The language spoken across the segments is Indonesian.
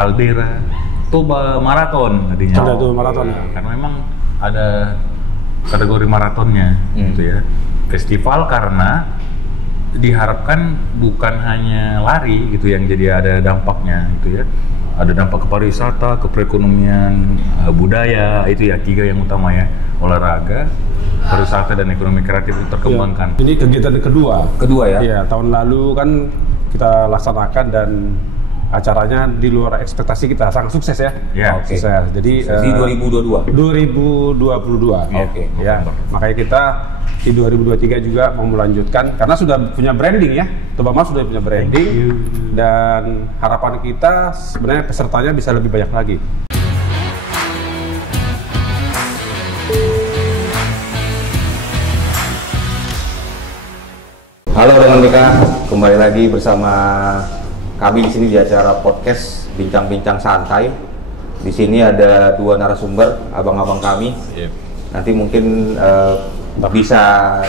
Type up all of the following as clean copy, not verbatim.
Caldera Toba Marathon tadinya. Caldera Toba Marathon. Karena memang ada kategori maratonnya gitu ya. Festival karena diharapkan bukan hanya lari gitu yang jadi ada dampaknya gitu ya. Ada dampak ke pariwisata, ke perekonomian, budaya, itu ya 3 yang utama ya. Olahraga, pariwisata dan ekonomi kreatif itu terkembangkan. Ini kegiatan kedua. Kedua ya? Iya, tahun lalu kan kita laksanakan dan acaranya di luar ekspektasi kita, sangat sukses ya. Ya, oke. Sukses. Jadi Di 2022. 2022. Oke. Ya, makanya kita di 2023 juga mau melanjutkan karena sudah punya branding ya. Toba Mart sudah punya branding dan harapan kita sebenarnya pesertanya bisa lebih banyak lagi. Halo Dengan BK, kembali lagi bersama kami di sini di acara podcast Bincang-Bincang Santai. Di sini ada 2 narasumber, abang-abang kami. Nanti mungkin bisa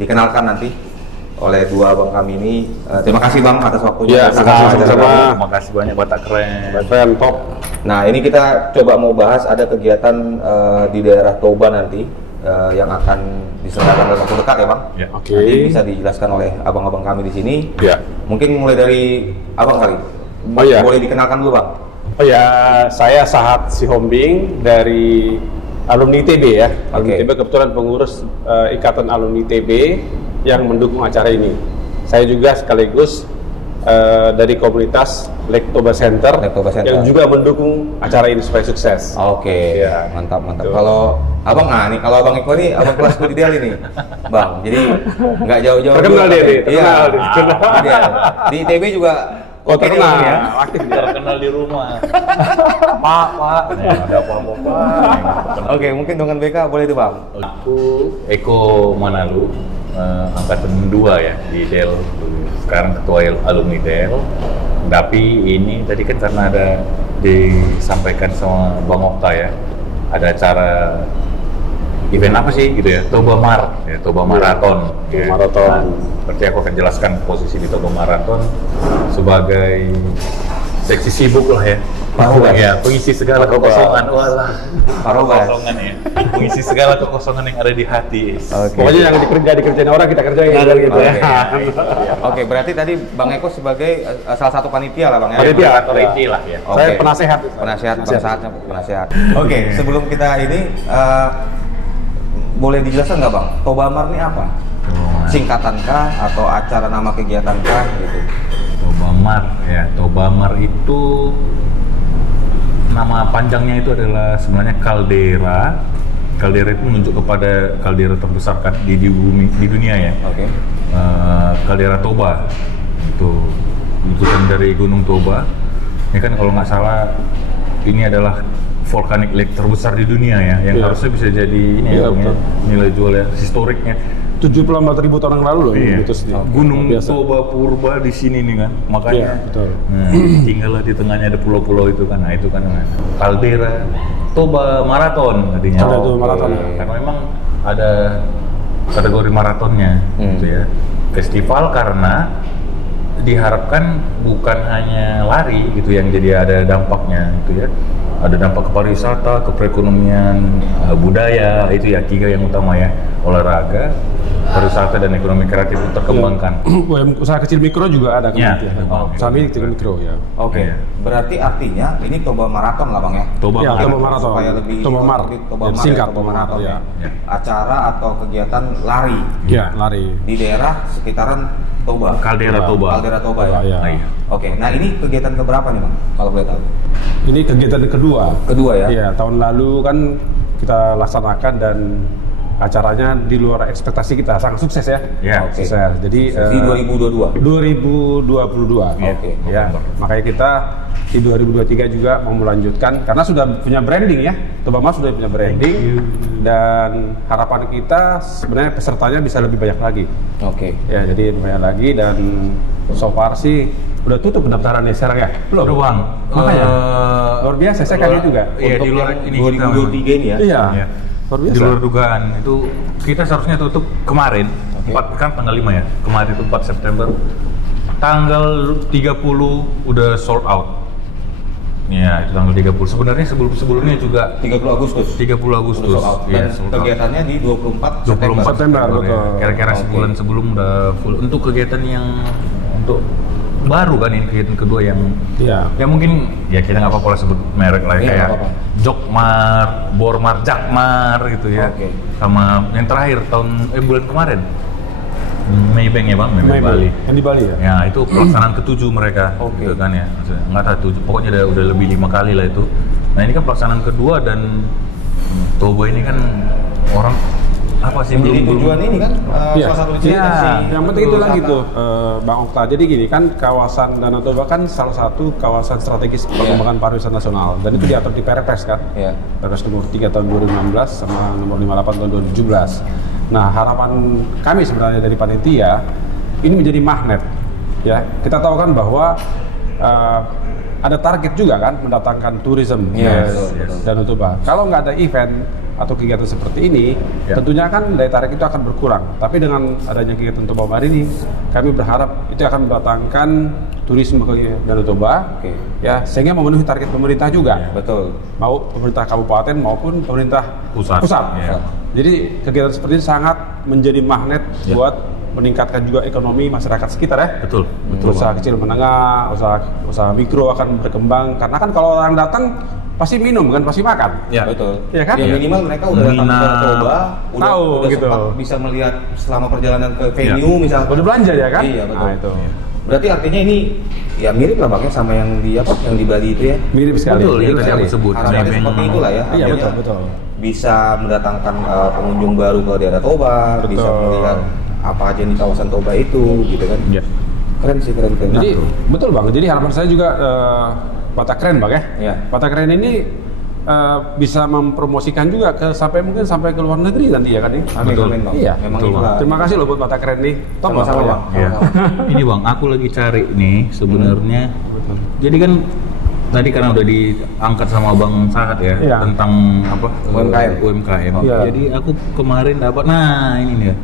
dikenalkan nanti oleh 2 abang kami ini. Terima kasih Bang atas waktunya. Ya, sama-sama. Terima kasih banyak, Batak keren. Keren, top. Nah, ini kita coba mau bahas ada kegiatan di daerah Toba nanti yang akan diselenggarakan dalam waktu dekat ya Bang. Ya. Oke. Nanti bisa dijelaskan oleh abang-abang kami di sini. Ya. Mungkin mulai dari abang kali. Oh iya. Boleh dikenalkan dulu Bang. Oh ya, saya Sahat Sihombing dari alumni ITB ya. Alumni Oke. ITB kebetulan pengurus Ikatan Alumni ITB yang mendukung acara ini. Saya juga sekaligus dari komunitas Lake Toba Center, yang juga mendukung acara ini supaya sukses. Oke, Ya. mantap. Betul. Kalau abang nih, kalau abang Eko ini abang kelas ideal ini, Bang. Jadi nggak jauh-jauh. Terkenal dia nih, Iya. terkenal. Ideal. Di ITB juga oke nih, Bang, ya. aktif dia. Terkenal di rumah. Pak. Ya, ada apa-apa. Oke, mungkin dengan BK boleh tuh Bang. Aku Eko Manalu, angkatan 2 ya di Del. Sekarang ketua alumni Del. Tapi ini tadi kan karena ada disampaikan sama Bang Okta ya, ada acara event apa sih gitu ya, Toba Mart ya, Toba Marathon. Ya. Marathon. Nah, berarti aku akan jelaskan posisi di Toba Marathon sebagai seksi sibuk lah ya. Parogas. Ya, pengisi segala kekosongan. Walah. Parogas. Kekosongan ya. Mengisi segala kekosongan yang ada di hati. Oke. Pokoknya yang dikerjain orang kita kerjain kan gitu Oke. ya. Oke, berarti tadi Bang Eko sebagai salah satu panitia lah Bang ya. Panitia. Atau IT lah ya. Oke. Saya penasehat. Penasehat, penasehat. Oke, sebelum kita ini boleh dijelaskan nggak Bang, Toba Mart ini apa? Singkatankah atau acara nama kegiatankah gitu? Toba Mart ya. Toba Mart itu nama panjangnya itu adalah sebenarnya Caldera. Caldera itu menunjuk kepada kaldera terbesar kan di bumi di dunia ya. Oke. Caldera Toba itu letusan dari Gunung Toba. Ini kan kalau nggak salah ini adalah volcanic lake terbesar di dunia ya, yang Iya. harusnya bisa jadi ini Iya, ya, Bang, ya, betul. nilai jual ya, historiknya. 74.000 tahun yang lalu loh Iya. gitu sih. Gunung Biasa. Toba Purba di sini nih kan, Iya, makanya betul. tinggallah di tengahnya ada pulau-pulau itu kan, nah itu kan Caldera Toba Marathon tadinya. Caldera Toba Marathon. Karena memang ada kategori maratonnya gitu ya. Festival karena diharapkan bukan hanya lari gitu yang jadi ada dampaknya gitu ya. Ada dampak ke pariwisata, ke perekonomian, budaya, itu ya 3 yang utama ya. Olahraga, pariwisata dan ekonomi kreatif itu terkembangkan. Usaha kecil mikro juga ada kan? Ya. Ya. Oh, Kami kecil mikro ya. Oke. Iya. Berarti artinya ini Toba Marathon lah Bang ya. Toba Ya, Marathon. Toba Marathon. Supaya lebih Toba Mart. Toba Ya, Mart, singkat, Toba Toba Marathon Mart, ya. ya. Acara atau kegiatan lari Ya, lari. di daerah sekitaran Toba. Caldera Toba. Caldera Toba ya. Ya. Nah, iya. Oke, nah ini kegiatan keberapa nih Bang? Kalau boleh tahu. Ini kegiatan kedua. Kedua ya. Iya, tahun lalu kan kita laksanakan dan acaranya di luar ekspektasi kita, sangat sukses ya. Ya. Oke. Sukses. Jadi Di 2022. 2022. Iya, Oke. Ya, makanya kita di 2023 juga mau melanjutkan karena sudah punya branding ya. Toba Mart sudah punya branding dan harapan kita sebenarnya pesertanya bisa lebih banyak lagi. Oke. Ya, jadi banyak lagi dan so far sih udah tutup pendaftarannya sekarang ya? Udah Bang. Makanya luar biasa, saya kaget juga. Iya, Untuk di luar yang ini 2023 ini ya. Iya. Iya. Luar biasa. Di luar dugaan itu kita seharusnya tutup kemarin, Oke. 4 kan tanggal 5 ya. Kemarin itu 4 September. Tanggal 30 udah sold out. Iya, itu tanggal 30. Sebenarnya sebelumnya juga 30 Agustus. 30 Agustus. Dan kegiatannya di 24 September, betul. Kira-kira sebulan sebelum udah full. Untuk kegiatan yang untuk baru kan ini kegiatan kedua yang ya mungkin ya kita nggak apa-apa lah sebut merek lah ya, kayak Jokmar, Bormar, Jakmar gitu ya. Sama yang terakhir bulan kemarin Maybank ya bang, Maybank Bali. Yang di Bali ya? Ya itu pelaksanaan ke-7 mereka, gitu kan ya. Nggak tahu, pokoknya udah lebih 5 kali lah itu. Nah ini kan pelaksanaan kedua dan Toba ini kan orang apa sih menjadi tujuan ini kan salah satu destinasi. Yang penting itu lagi tuh Bang Okta. Jadi gini kan kawasan Danau Toba kan salah satu kawasan strategis pengembangan pariwisata nasional dan itu diatur di Perpres kan. Perpres nomor 3 tahun 2016 sama nomor 58 tahun 2017. Nah, harapan kami sebenarnya dari panitia ini menjadi magnet. Ya, kita tahu kan bahwa ada target juga kan mendatangkan tourism Danau Toba. Kalau nggak ada event atau kegiatan seperti ini, tentunya kan daya tarik itu akan berkurang. Tapi dengan adanya kegiatan Toba Bahari ini, kami berharap itu akan mendatangkan turisme ke Danau Toba, ya sehingga memenuhi target pemerintah juga. Mau pemerintah kabupaten maupun pemerintah pusat. Jadi kegiatan seperti ini sangat menjadi magnet buat meningkatkan juga ekonomi masyarakat sekitar ya. Betul. Usaha kecil menengah, usaha mikro akan berkembang. Karena kan kalau orang datang pasti minum kan, pasti makan. Ya betul. Ya kan? Ya, minimal mereka udah datang ke Toba, udah gitu. sempat bisa melihat selama perjalanan ke venue misalnya. Udah belanja ya kan? Iya betul. Nah, itu. Berarti artinya ini ya mirip lah Bang sama yang di Bali itu ya. Mirip sekali. Betul, itu tadi aku sebut. Harapannya seperti itulah ya. Iya betul. Bisa mendatangkan pengunjung baru ke daerah Toba, bisa melihat apa aja di kawasan Toba itu, gitu kan? Keren sih, keren. Jadi betul Bang. Jadi harapan saya juga Batak Keren Bang ya. Batak Keren ini bisa mempromosikan juga sampai ke luar negeri nanti ya kan nih. Betul. Iya. Terima kasih loh buat Batak Keren nih. Top sama Bang. Ini Bang, aku lagi cari nih sebenarnya. Jadi kan tadi karena udah diangkat sama Bang Sahat ya tentang apa UMKM. Jadi aku kemarin dapat ini nih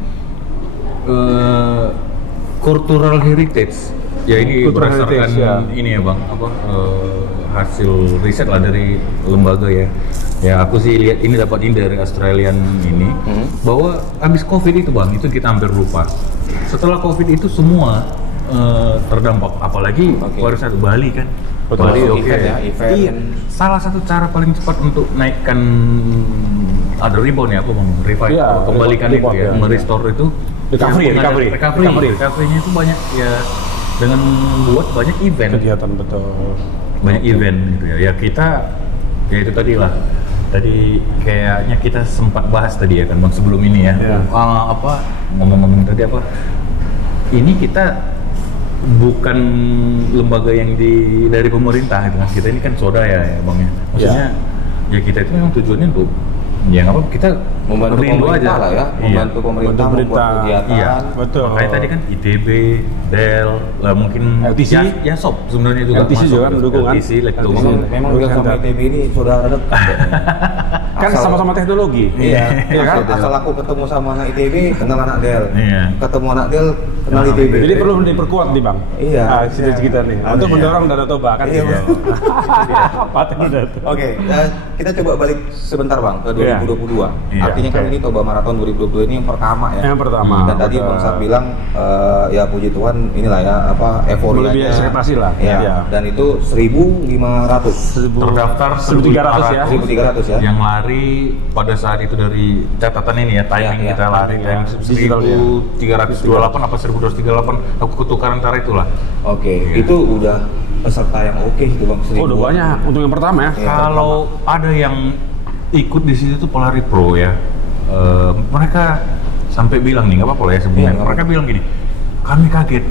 cultural heritage. Ya ini berdasarkan ini ya Bang, hasil riset lah dari lembaga ya. Ya aku sih lihat ini dapat ini dari Australian ini bahwa habis Covid itu Bang, itu kita hampir lupa. Setelah Covid itu semua terdampak, apalagi pariwisata Bali kan. Bali event. Salah satu cara paling cepat untuk naikkan ada rebound ya, kembalikan itu ya, merestore itu recovery-nya itu banyak ya, dengan buat banyak event, kegiatan banyak event gitu ya. Ya kita ya itu tadi lah. Tadi kayaknya kita sempat bahas tadi ya kan Bang sebelum ini ya. Ngomong-ngomong tadi ini kita bukan lembaga yang dari pemerintah gitu kan. Kita ini kan swadaya ya Bang ya. Maksudnya ya kita itu memang tujuannya untuk kita membantu pemerintah lah ya, membantu pemerintah membuat kegiatan. Iya, betul. Makanya tadi kan ITB, Del, lah mungkin LTC, ya SOP sebenarnya juga. LTC juga mendukung kan. Memang Del sama ITB ini saudara dekat. Kan sama-sama teknologi. Iya kan. Asal aku ketemu sama anak ITB, kenal anak Del. Ketemu anak Del, kenal ITB. Jadi perlu diperkuat nih Bang. Iya. Kita nih untuk mendorong Danau Toba kan. Iya. Oke, kita coba balik sebentar Bang ke 2022. Artinya kan ini Toba Marathon 2022 ini yang pertama ya. Yang pertama. Dan tadi Bang Sat bilang ya puji Tuhan inilah ya euforianya. Lebih ekspektasi lah. Ya. Dan itu 1.500. Terdaftar 1.300 ya. 1.300 ya. Yang lari pada saat itu dari catatan ini ya, timing kita lari yang 1.328 apa 1.238, aku ketukar antara itulah. Oke, itu udah peserta yang oke gitu Bang. Udah banyak untuk yang pertama ya. Kalau ada yang ikut di situ tuh Polari Pro ya, mereka sampai bilang nih, nggak apa-apa lah ya sebenarnya. Mereka bilang gini, kami kaget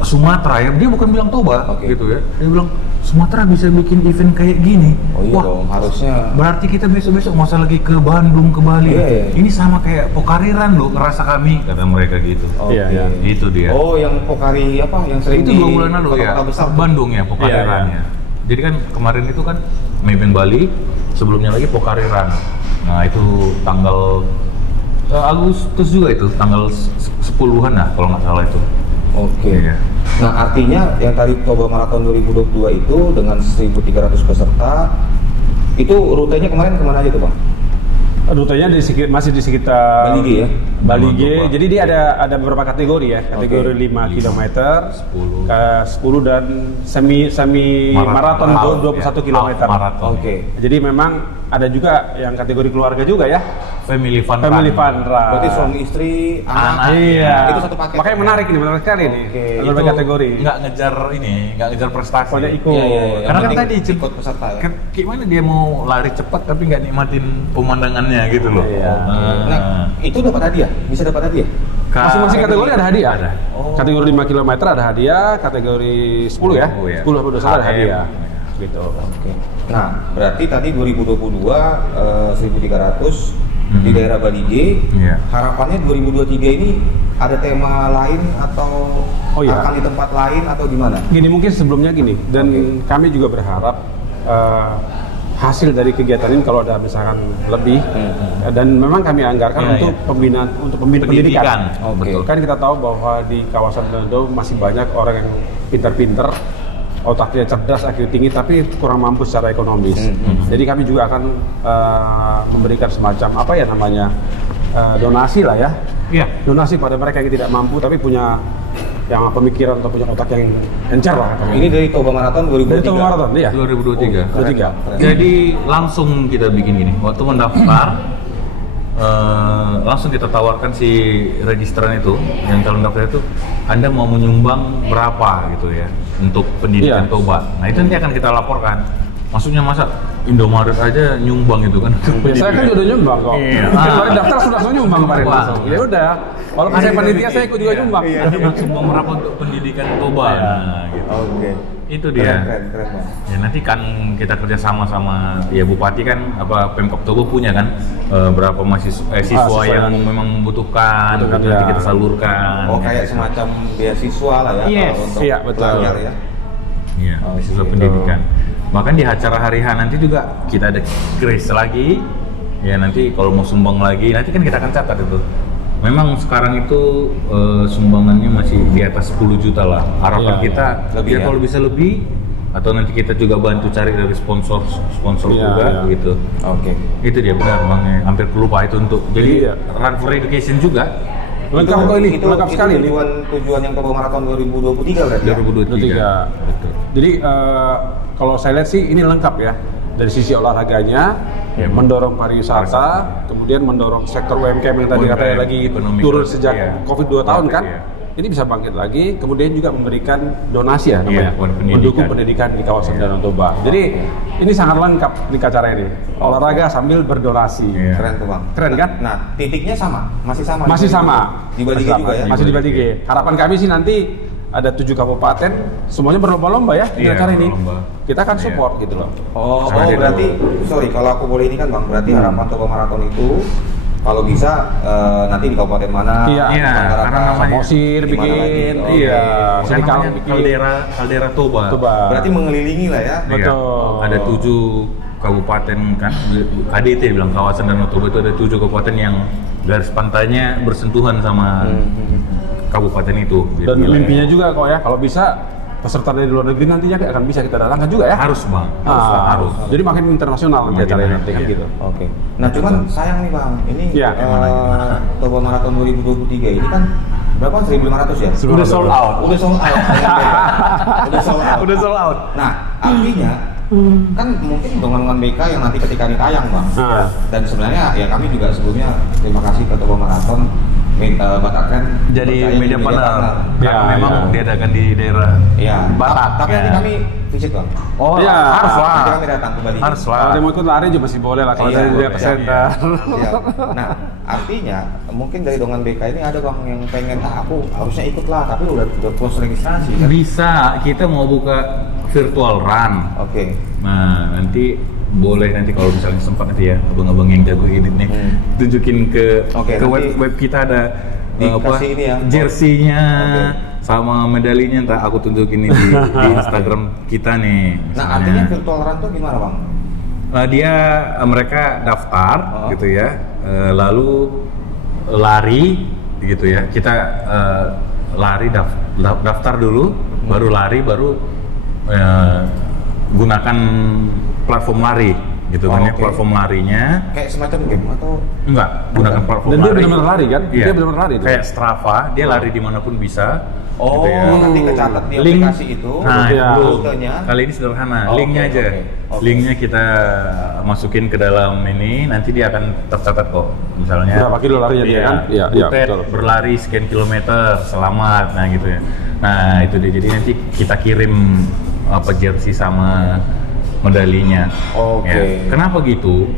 Sumatera ya, dia bukan bilang Toba gitu ya, dia bilang Sumatera bisa bikin event kayak gini. Wah, dong, harusnya. Berarti kita besok-besok nggak usah lagi ke Bandung, ke Bali. Ini sama kayak Pokariran loh, ngerasa kami, kata mereka gitu. Itu dia. Oh, yang Pokari apa? Yang sering itu 2 bulan lalu ya, Bandung ya, Pokarirannya. Jadi kan kemarin itu kan Maybank Bali, sebelumnya lagi Pokariran. Nah itu tanggal Agustus juga itu, tanggal 10-an lah kalau nggak salah itu. Oke. Nah, artinya yang tadi Toba Marathon 2022 itu dengan 1.300 peserta, itu rutenya kemarin kemana aja tuh Bang? Rutenya masih di sekitar Bali G ya? Bali G. Jadi dia ada beberapa kategori ya. Kategori 5 km, 10 dan semi maraton 21 km. Oke. Jadi memang ada juga yang kategori keluarga juga ya. Family fun run. Berarti suami istri, anak. Iya. Itu satu paket. Makanya menarik sekali nih. Berbagai kategori. Nggak ngejar prestasi. Pokoknya ikut. Iya. Karena kan tadi ikut peserta ya. Gimana dia mau lari cepat tapi nggak nikmatin pemandangannya gitu loh. Iya. Nah, itu dapat hadiah, bisa dapat hadiah. Masing-masing kategori ada hadiah. Ada. Kategori 5 km ada hadiah, kategori 10 ya. 10 ada hadiah. Gitu. Oke. Nah, berarti tadi 2022 1.300 di daerah Bali G. Iya. Harapannya 2023 ini ada tema lain atau akan di tempat lain atau gimana? Gini, mungkin sebelumnya gini, dan kami juga berharap hasil dari kegiatan ini kalau ada misalkan lebih, dan memang kami anggarkan untuk pembinaan, untuk pendidikan. Betul. Kan kita tahu bahwa di kawasan Danau masih banyak orang yang pintar-pintar, otaknya cerdas, IQ tinggi, tapi kurang mampu secara ekonomis. Jadi kami juga akan memberikan semacam apa ya namanya donasi lah ya. Iya. Donasi pada mereka yang tidak mampu tapi punya yang pemikiran atau punya otak yang encer lah. Ini dari Toba Marathon 2023. Dari Toba Marathon, iya. 2023. Jadi langsung kita bikin gini. Waktu mendaftar langsung kita tawarkan si registeran itu, yang calon daftar itu, Anda mau menyumbang berapa gitu ya untuk pendidikan Toba. Nah itu nanti akan kita laporkan. Maksudnya masa Indomaret aja nyumbang itu kan? Saya kan udah nyumbang kok. Kemarin daftar sudah nyumbang kemarin langsung. Ya udah. Walaupun saya panitia saya ikut juga nyumbang. Nyumbang berapa untuk pendidikan Toba? Nah, gitu. Oke. Itu dia. Keren. Ya nanti kan kita kerjasama sama ya Bupati kan, Pemkab Toba punya kan berapa siswa yang memang membutuhkan, nanti kita salurkan. Oh, kayak semacam beasiswa lah ya. Yes. Untuk iya, betul. pelajar ya. Iya, beasiswa pendidikan. Bahkan di acara hari H nanti juga kita ada grace lagi. Ya nanti kalau mau sumbang lagi, nanti kan kita akan catat itu. Memang sekarang itu sumbangannya masih di atas 10 juta lah. Harapan kita lebih ya? Kalau bisa lebih, atau nanti kita juga bantu cari dari sponsor juga gitu. Oke. Itu dia benar Bang, hampir lupa itu untuk jadi run for education juga. Lengkap ini, lengkap sekali ini. Tujuan yang Toba Marathon 2023 berarti ya? 2023. Betul. Jadi kalau saya lihat sih ini lengkap ya. Dari sisi olahraganya, mendorong pariwisata, kemudian mendorong sektor UMKM yang tadi katanya lagi turun sejak COVID 2 tahun kan. Ini bisa bangkit lagi, kemudian juga memberikan donasi ya namanya, mendukung pendidikan di kawasan Danau Toba. Jadi ini sangat lengkap di acara ini, olahraga sambil berdonasi. Keren tuh Bang. Keren kan? Nah, titiknya sama, masih sama. Masih sama. Di Bali G juga ya? Masih di Bali G. Harapan kami sih nanti ada 7 kabupaten, semuanya berlomba-lomba ya di acara ini. Kita akan support gitu loh. Oh berarti, sorry kalau aku boleh ini kan Bang, berarti harapan Toba Marathon itu kalau bisa nanti di kabupaten mana? Karena namanya Samosir bikin, namanya Kaldera Toba. Berarti mengelilingi lah ya. Betul. Ada 7 kabupaten kan, KDT bilang kawasan Danau Toba itu ada 7 kabupaten yang garis pantainya bersentuhan sama kabupaten itu. Dan mimpinya juga kok ya, kalau bisa peserta dari luar negeri nantinya akan bisa kita datangkan juga ya. Harus Bang, harus. Jadi makin internasional nanti acaranya nanti gitu. Oke. Nah cuman sayang nih Bang, ini Toba Marathon 2023 ini kan berapa? 1.500 ya? Udah sold out. Udah sold out. Nah artinya kan mungkin dengan BK yang nanti ketika ini tayang Bang. Dan sebenarnya ya kami juga sebelumnya terima kasih ke Toba Marathon Batakkan jadi media partner. Karena memang diadakan di daerah Batak. Tapi nanti kami visit Bang. Harus lah. Nanti kami datang ke Bali. Harus lah. Kalau mau ikut lari juga masih boleh lah kalau dari media presenter. Nah, artinya mungkin dari Dongan BK ini ada Bang yang pengen aku harusnya ikut lah, tapi udah close registrasi kan? Bisa, kita mau buka virtual run. Oke. Nah, nanti boleh nanti kalau misalnya sempat nanti ya abang-abang yang jago edit nih tunjukin ke web kita ada ini ya, jersey-nya sama medalinya, ntar aku tunjukin ini di Instagram kita nih. Nah artinya virtual run tuh gimana Bang? Mereka daftar gitu ya, lalu lari gitu ya, kita lari daftar dulu, baru lari, baru gunakan platform lari gitu kan ya, platform larinya kayak semacam game atau enggak, gunakan platform dan lari. Dia benar-benar lari kan? Iya. Dia benar-benar lari. Kayak Strava, dia lari dimanapun bisa. Oh, gitu ya. nanti kecatat di Link. aplikasi itu. Nah, ya. rutenya. Kali ini sederhana, Oh, linknya oke, aja. oke. Linknya kita masukin ke dalam ini, nanti dia akan tercatat kok. Misalnya Berapa kilo larinya dia kan? Iya, Butet betul. berlari sekian kilometer, selamat, nah gitu ya. Nah itu dia, jadi nanti kita kirim jersey sama medalinya. Oke. Ya. Kenapa gitu?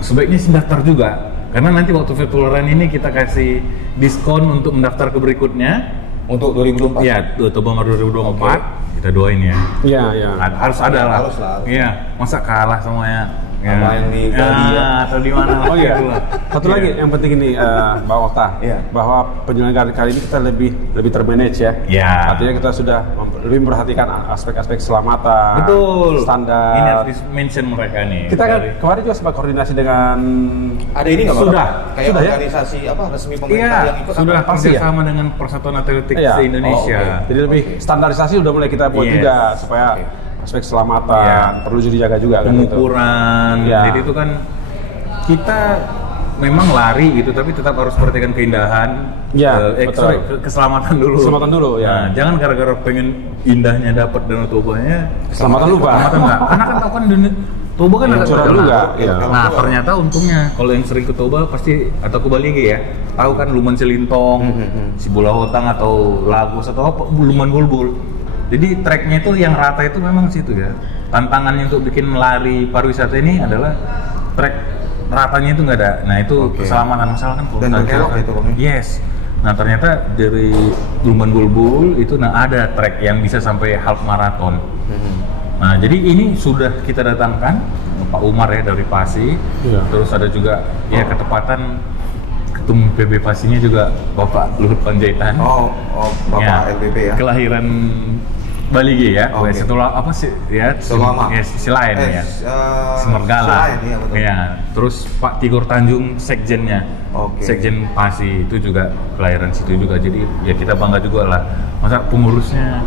Sebaiknya sih daftar juga, karena nanti waktu virtual run ini kita kasih diskon untuk mendaftar ke berikutnya. Untuk 2024. Iya, Tobamar 2024. Kita doain ya. Iya, iya. Harus ada lah. Harus lah. Iya, masa kalah sama ya. Sama yang di Bali ya. atau di mana? Oh iya. Itulah. Satu Iya. lagi yang penting ini Mbak Okta, Iya. bahwa penyelenggaraan kali ini kita lebih termanage ya. Iya. Artinya kita sudah lebih memperhatikan aspek-aspek keselamatan, Betul. standar. Ini harus mention mereka nih. Kita kan Dari- kemarin juga sempat koordinasi dengan Ada ini nggak Bang? Sudah. Kayak Sudah ya? organisasi apa resmi pemerintah Iya, yang ikut sudah apa? Pasti ya? kerjasama dengan Persatuan Atletik Iya. se-Indonesia. Oh, oke. Jadi lebih standarisasi udah mulai kita buat Yes. juga supaya Oke. aspek keselamatan Iya. perlu dijaga juga kan gitu. Pengukuran. Iya. Jadi itu kan kita memang lari gitu, tapi tetap harus perhatikan keindahan. Iya, betul. Keselamatan dulu. Keselamatan dulu, ya. Nah, jangan gara-gara pengen indahnya dapat Danau Tobanya, Keselamatan lupa. keselamatan enggak. Karena kan tahu kan Toba kan Yang agak curah terkenal. juga, iya. Nah, ternyata untungnya kalau yang sering ke Toba pasti atau ke Bali ya, tahu kan Luman Selintong, Sibulahotang atau Lagos atau apa, Luman Bulbul. Jadi treknya itu yang rata itu memang situ ya. Tantangannya untuk bikin lari pariwisata ini adalah trek ratanya itu nggak ada. Nah itu Oke. keselamatan masalah kan kalau Dan nggak berkelok kelok. itu, Bang. Yes. Nah ternyata dari Luman Bulbul itu ada trek yang bisa sampai half marathon. Nah jadi ini sudah kita datangkan Pak Umar ya dari Pasi. Iya. Terus ada juga ya ketepatan ketum PB Pasinya juga Bapak Luhut Panjaitan. Oh, Bapak LBB ya. Kelahiran Bali G ya. Oke. Setelah apa sih ya? Selama. Ya, Silain ya. Simergala. Selain ya, betul. Ya. Terus Pak Tigor Tanjung sekjennya. Oke. Sekjen Pasi itu juga kelahiran situ juga. Jadi ya kita bangga juga lah. Masa pengurusnya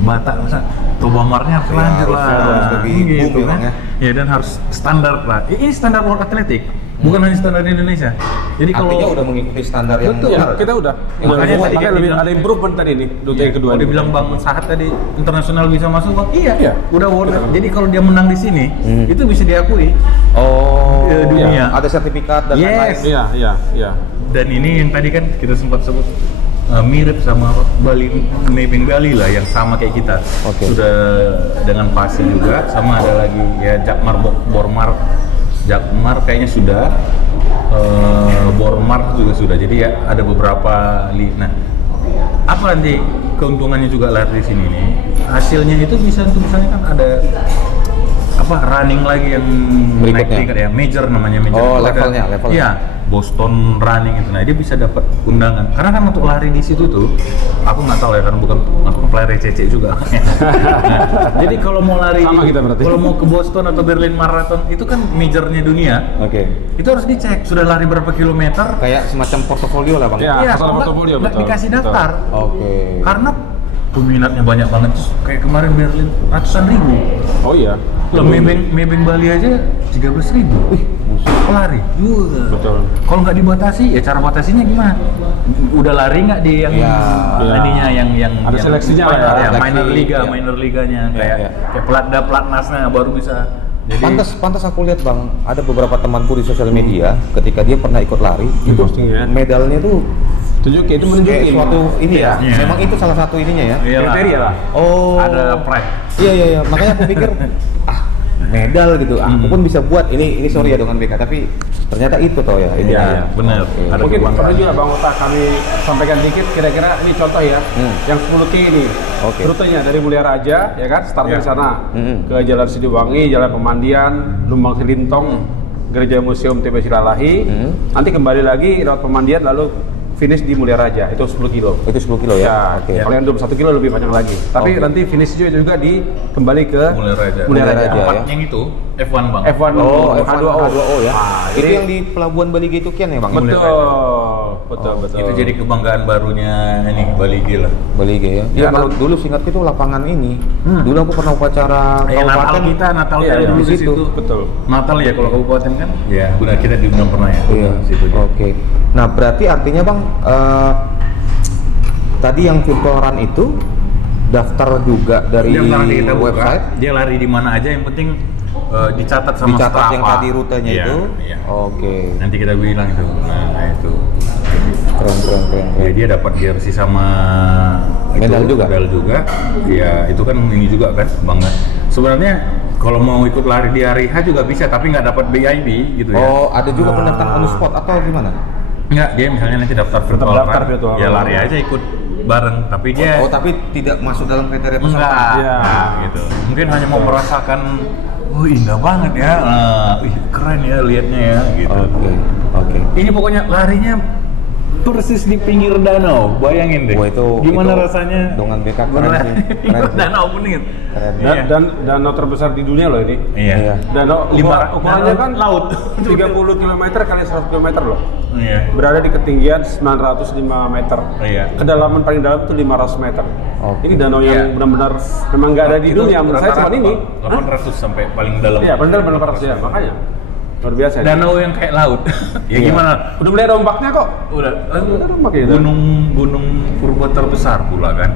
Batak, masa Tobamarnya harus Ya, lanjut harus lah. lebih Gitu boom ya, kan. Bang, ya. Ya dan harus standar lah. Ini standar World Athletic. Bukan hanya standar Indonesia. Jadi kalau Artinya udah mengikuti standar yang Betul. Ya, kita udah. Makanya tadi Makanya kan lebih dibilang- ada improvement tadi nih, dute yang kedua. Kalau nih. dibilang Bang Sahat tadi internasional bisa masuk, Bang. Iya. Iya. Udah world. Jadi kalau dia menang di sini, itu bisa diakui. Oh, Dunia. ada sertifikat dan Yes. lain-lain. Iya, iya, iya. Dan ini yang tadi kan kita sempat sebut mirip sama Bali, Nebeng Bali lah, yang sama kayak kita. Oke. Sudah dengan Pasi juga, sama ada lagi ya Jakmar Bormar. Jakmar kayaknya sudah. Bormar juga sudah. Jadi ya ada beberapa Nah, apa nanti keuntungannya juga lari di sini nih? Hasilnya itu bisa untuk misalnya kan ada apa running lagi yang naik Berikutnya. tingkat ya, major namanya major. Oh, Itu ada- levelnya. Iya, Boston running itu. Nah, dia bisa dapat undangan. Karena kan untuk lari di situ tuh, aku nggak tahu ya, karena bukan aku pelari CC juga. Nah, jadi kalau mau lari, Sama kita berarti. kalau mau ke Boston atau Berlin Marathon itu kan majornya dunia. Oke. Itu harus dicek sudah lari berapa kilometer. Kayak semacam portofolio lah, Bang. Iya. Iya, masalah kalau nggak- portofolio, nggak betul, dikasih betul. daftar. Oke. Karena peminatnya banyak banget. Terus kayak kemarin Berlin ratusan ribu. Oh iya. Lah Mebeng Bali aja 13.000. Wih, pelari. Betul. Kalau nggak dibatasi, ya cara batasinya gimana? Udah lari nggak di yang Ya. ininya yang Ada yang seleksinya lah ya. minor, Seleksi, minor liga, ya. minor liganya Ya, kayak ya. kayak pelatnasnya baru bisa. Jadi Pantas aku lihat, Bang, ada beberapa temanku di sosial media ketika dia pernah ikut lari, itu posting ya. medalnya tuh Tunjukin itu kayak menunjukin suatu ini ya. Iya. Memang itu salah satu ininya ya. iyalah. kriteria lah. Oh. Ada pride. Iya. Makanya aku pikir medal gitu. Aku pun bisa buat ini sorry ya dengan BK, tapi ternyata itu toh ya. Ini Iya, benar. Oke. Ada Mungkin kebanggaan. perlu juga Bang Ota kami sampaikan dikit kira-kira ini contoh ya. Yang 10K ini. Oke. Rutenya dari Mulia Raja ya kan, start Ya. dari sana ke Jalan Sidiwangi, Jalan Pemandian, Lumbang Selintong, Gereja Museum TB Silalahi. Nanti kembali lagi lewat Pemandian lalu finish di Mulia Raja, itu 10 kilo. Itu 10 kilo ya. Ya, Oke. kalau yang 21 kilo lebih panjang lagi. Tapi Oke. nanti finish juga di kembali ke Mulia Raja. Mulia Raja. Raja. Tempat yang itu F1 Bang. F1 Oh, H2O. H2O ya. Ah, Itu ini- yang di Pelabuhan Bali itu Kian ya, Bang? Betul. Betul. Itu jadi kebanggaan barunya ini Bali G lah. Bali G ya. Ya kalau dulu singkat itu lapangan ini. Dulu aku pernah upacara Natal kita dulu di situ. Betul. Natal ya kalau kabupaten kan. Ya, udah kita diundang pernah ya. Iya. Oke. Nah, berarti artinya Bang tadi yang virtual run itu daftar juga dari website. Dia lari di mana aja, yang penting dicatat sama dicatat yang tadi rutenya itu. Iya. Oke. Nanti kita bilang itu. Nah, itu. Keren. Ya, dia dapat jersey sama medal juga. Ya, itu kan ini juga kan bangga. Sebenarnya kalau mau ikut lari di hari H juga bisa, tapi nggak dapat BIB gitu ya. Oh, ada juga pendaftaran on the spot atau gimana? Enggak, dia misalnya nanti daftar virtual ya lari aja ikut bareng, tapi dia tapi tidak masuk dalam kriteria peserta. Enggak, gitu. Mungkin hanya mau merasakan, indah banget ya, keren ya liatnya ya, gitu. Oke. Ini pokoknya larinya persis di pinggir danau, bayangin deh. Gimana rasanya? Dengan BK keren sih. Danau Benit. Dan danau terbesar di dunia loh ini. Iya. Danau ukurannya kan laut 30 km kali 100 km loh. Iya. Berada di ketinggian 905 meter. Iya. Kedalaman paling dalam itu 500 meter. Ini danau yang benar-benar memang nggak ada di dunia. Menurut saya cuma ini. 800 sampai paling dalam. Iya, paling dalam 800 ya, makanya. Luar biasa. Danau yang kayak laut. Ya gimana? Udah mulai ada ombaknya kok. Udah. Ombak ya. Gunung purba terbesar pula kan.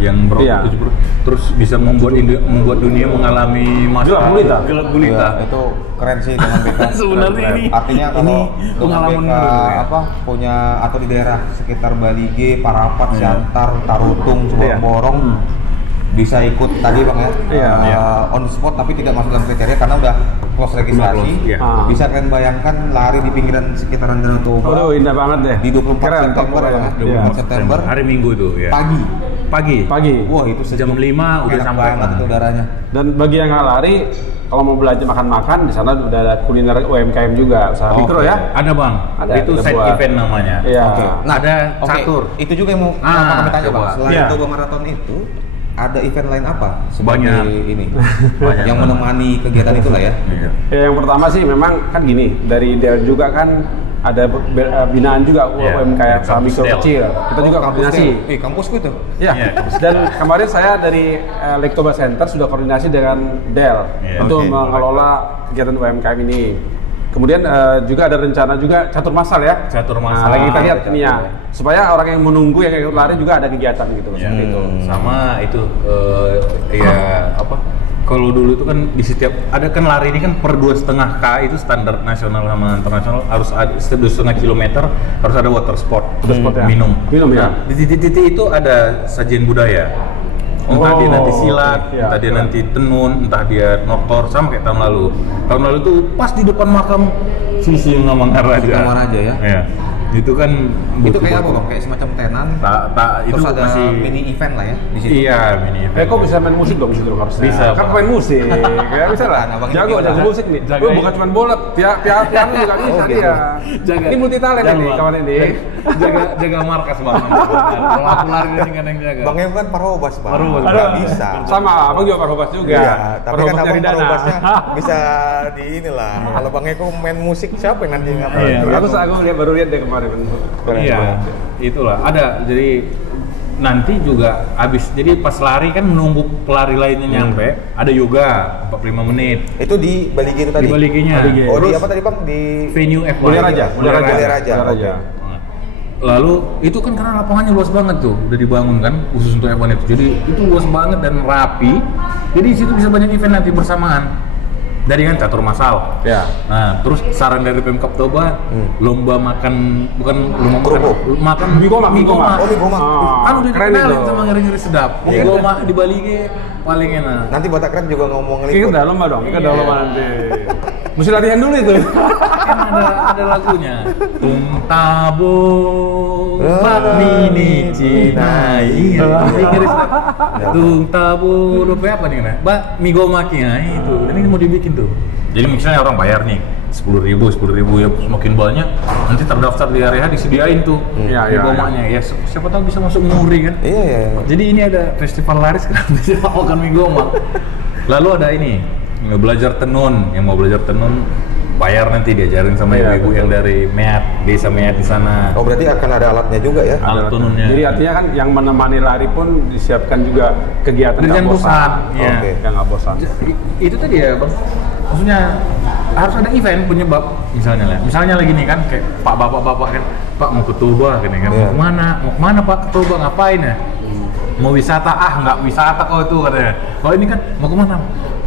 Yang berobat 70 terus bisa membuat dunia mengalami masa gelap gulita. Itu keren sih dengan BK. Sebenarnya ini artinya kalau pengalaman BK punya atau di daerah sekitar Bali G, Parapat, Siantar, Tarutung, Borong bisa ikut tadi Bang ya. On the spot tapi tidak masuk dalam kriteria karena udah close registrasi. Bisa kalian bayangkan lari di pinggiran sekitaran Danau Toba. Indah banget deh. Di 24 September ya. 24 September hari Minggu itu ya. Pagi. Wah, itu jam 5 udah sampai banget itu udaranya. Dan bagi yang nggak lari, kalau mau belanja makan-makan di sana udah ada kuliner UMKM juga, usaha mikro ya. Ada Bang. Itu side event namanya. Iya. Nah, ada catur. Itu juga yang mau kami tanya Bang. Selain Toba Marathon itu ada event lain apa banyak ini yang menemani kegiatan itulah ya? Yang pertama sih memang kan gini, dari Del juga kan ada binaan juga UMKM mikro kecil. Kita juga koordinasi. Kampusku itu. Iya. Dan kemarin saya dari Lektoba Center sudah koordinasi dengan Del untuk mengelola kegiatan UMKM ini. Kemudian juga ada rencana juga catur massal ya. Lagi kita lihat ini ya, supaya orang yang menunggu yang ikut lari juga ada kegiatan gitu seperti itu. Sama itu kalau dulu itu kan di setiap ada kan lari ini kan per 2,5 K itu standar nasional sama internasional harus ada setiap 2,5 kilometer harus ada water sport minum ya. Di titik-titik itu ada sajian budaya. Entah dia nanti silat, entah dia nanti tenun, entah dia noktor, sama kayak tahun lalu. Tahun lalu tuh pas di depan makam Sisinga Mangaraja. Ya. Iya. Itu kan itu kayak apa Bang? Kayak semacam tenan. Itu ada masih mini event lah ya di situ. Iya, mini event. Kok bisa main musik dong di situ harusnya? Bisa. Kan main musik. Ya bisa lah. Jago musik nih. Bukan cuma bola, piano juga bisa dia. Ini multi talent ini kawan ini. Jaga markas Bang. Kalau aku lari di sini kan yang jaga. Bang Em kan parobas Bang. Parobas bisa. Sama, Abang juga parobas juga. Iya, tapi kan Abang parobasnya bisa di inilah. Kalau Bang Eko main musik siapa yang nanti ngapain? Aku baru lihat deh kemarin. Iya, itulah ada. Jadi nanti juga habis. Jadi pas lari kan menunggu pelari lainnya nyampe, ada yoga 45 menit. Itu di Bali G itu tadi. Di Bali G-nya. Oh, di apa tadi Bang? Di venue F1. Mulia Raja. Lalu itu kan karena lapangannya luas banget tuh, udah dibangun kan khusus untuk F1 itu. Jadi itu luas banget dan rapi. Jadi di situ bisa banyak event nanti bersamaan. Dari kan catur massal. Ya. Nah, terus saran dari Pemkab Toba, lomba makan makan mie goma. Oh, mie goma. Kan udah dikenalin sama ngeri-ngeri sedap. Mie goma di Bali G paling enak. Nanti Batak Keren juga ngomong Kita udah lomba dong. Kita udah lomba nanti. Mesti latihan dulu itu. Kan ada lagunya. Tung tabo mini cinai. Ngeri sedap. Tung tabo apa nih kan? Mie goma itu. Ini mau dibikin tuh. Jadi misalnya orang bayar nih 10.000 ya semakin banyak nanti terdaftar di area disediain tuh mie-gomanya ya siapa tahu bisa masuk muri kan. Iya. Jadi ini ada festival lari sekarang bisa makan mie goma. Lalu ada ini belajar tenun, yang mau belajar tenun bayar nanti diajarin sama ibu-ibu yang dari MEAT, desa MEAT di sana. Oh berarti akan ada alatnya juga ya? Alat tununnya. Jadi artinya kan yang menemani lari pun disiapkan juga kegiatan yang bosan. Iya. Oke. Yang nggak bosan. Itu tadi ya bang, maksudnya harus ada event penyebab misalnya lagi nih kan kayak pak bapak kan, pak mau ke Toba kan, mau kemana pak ke Toba ngapain ya? Mau wisata, nggak wisata kau itu katanya. Kalau ini kan mau kemana?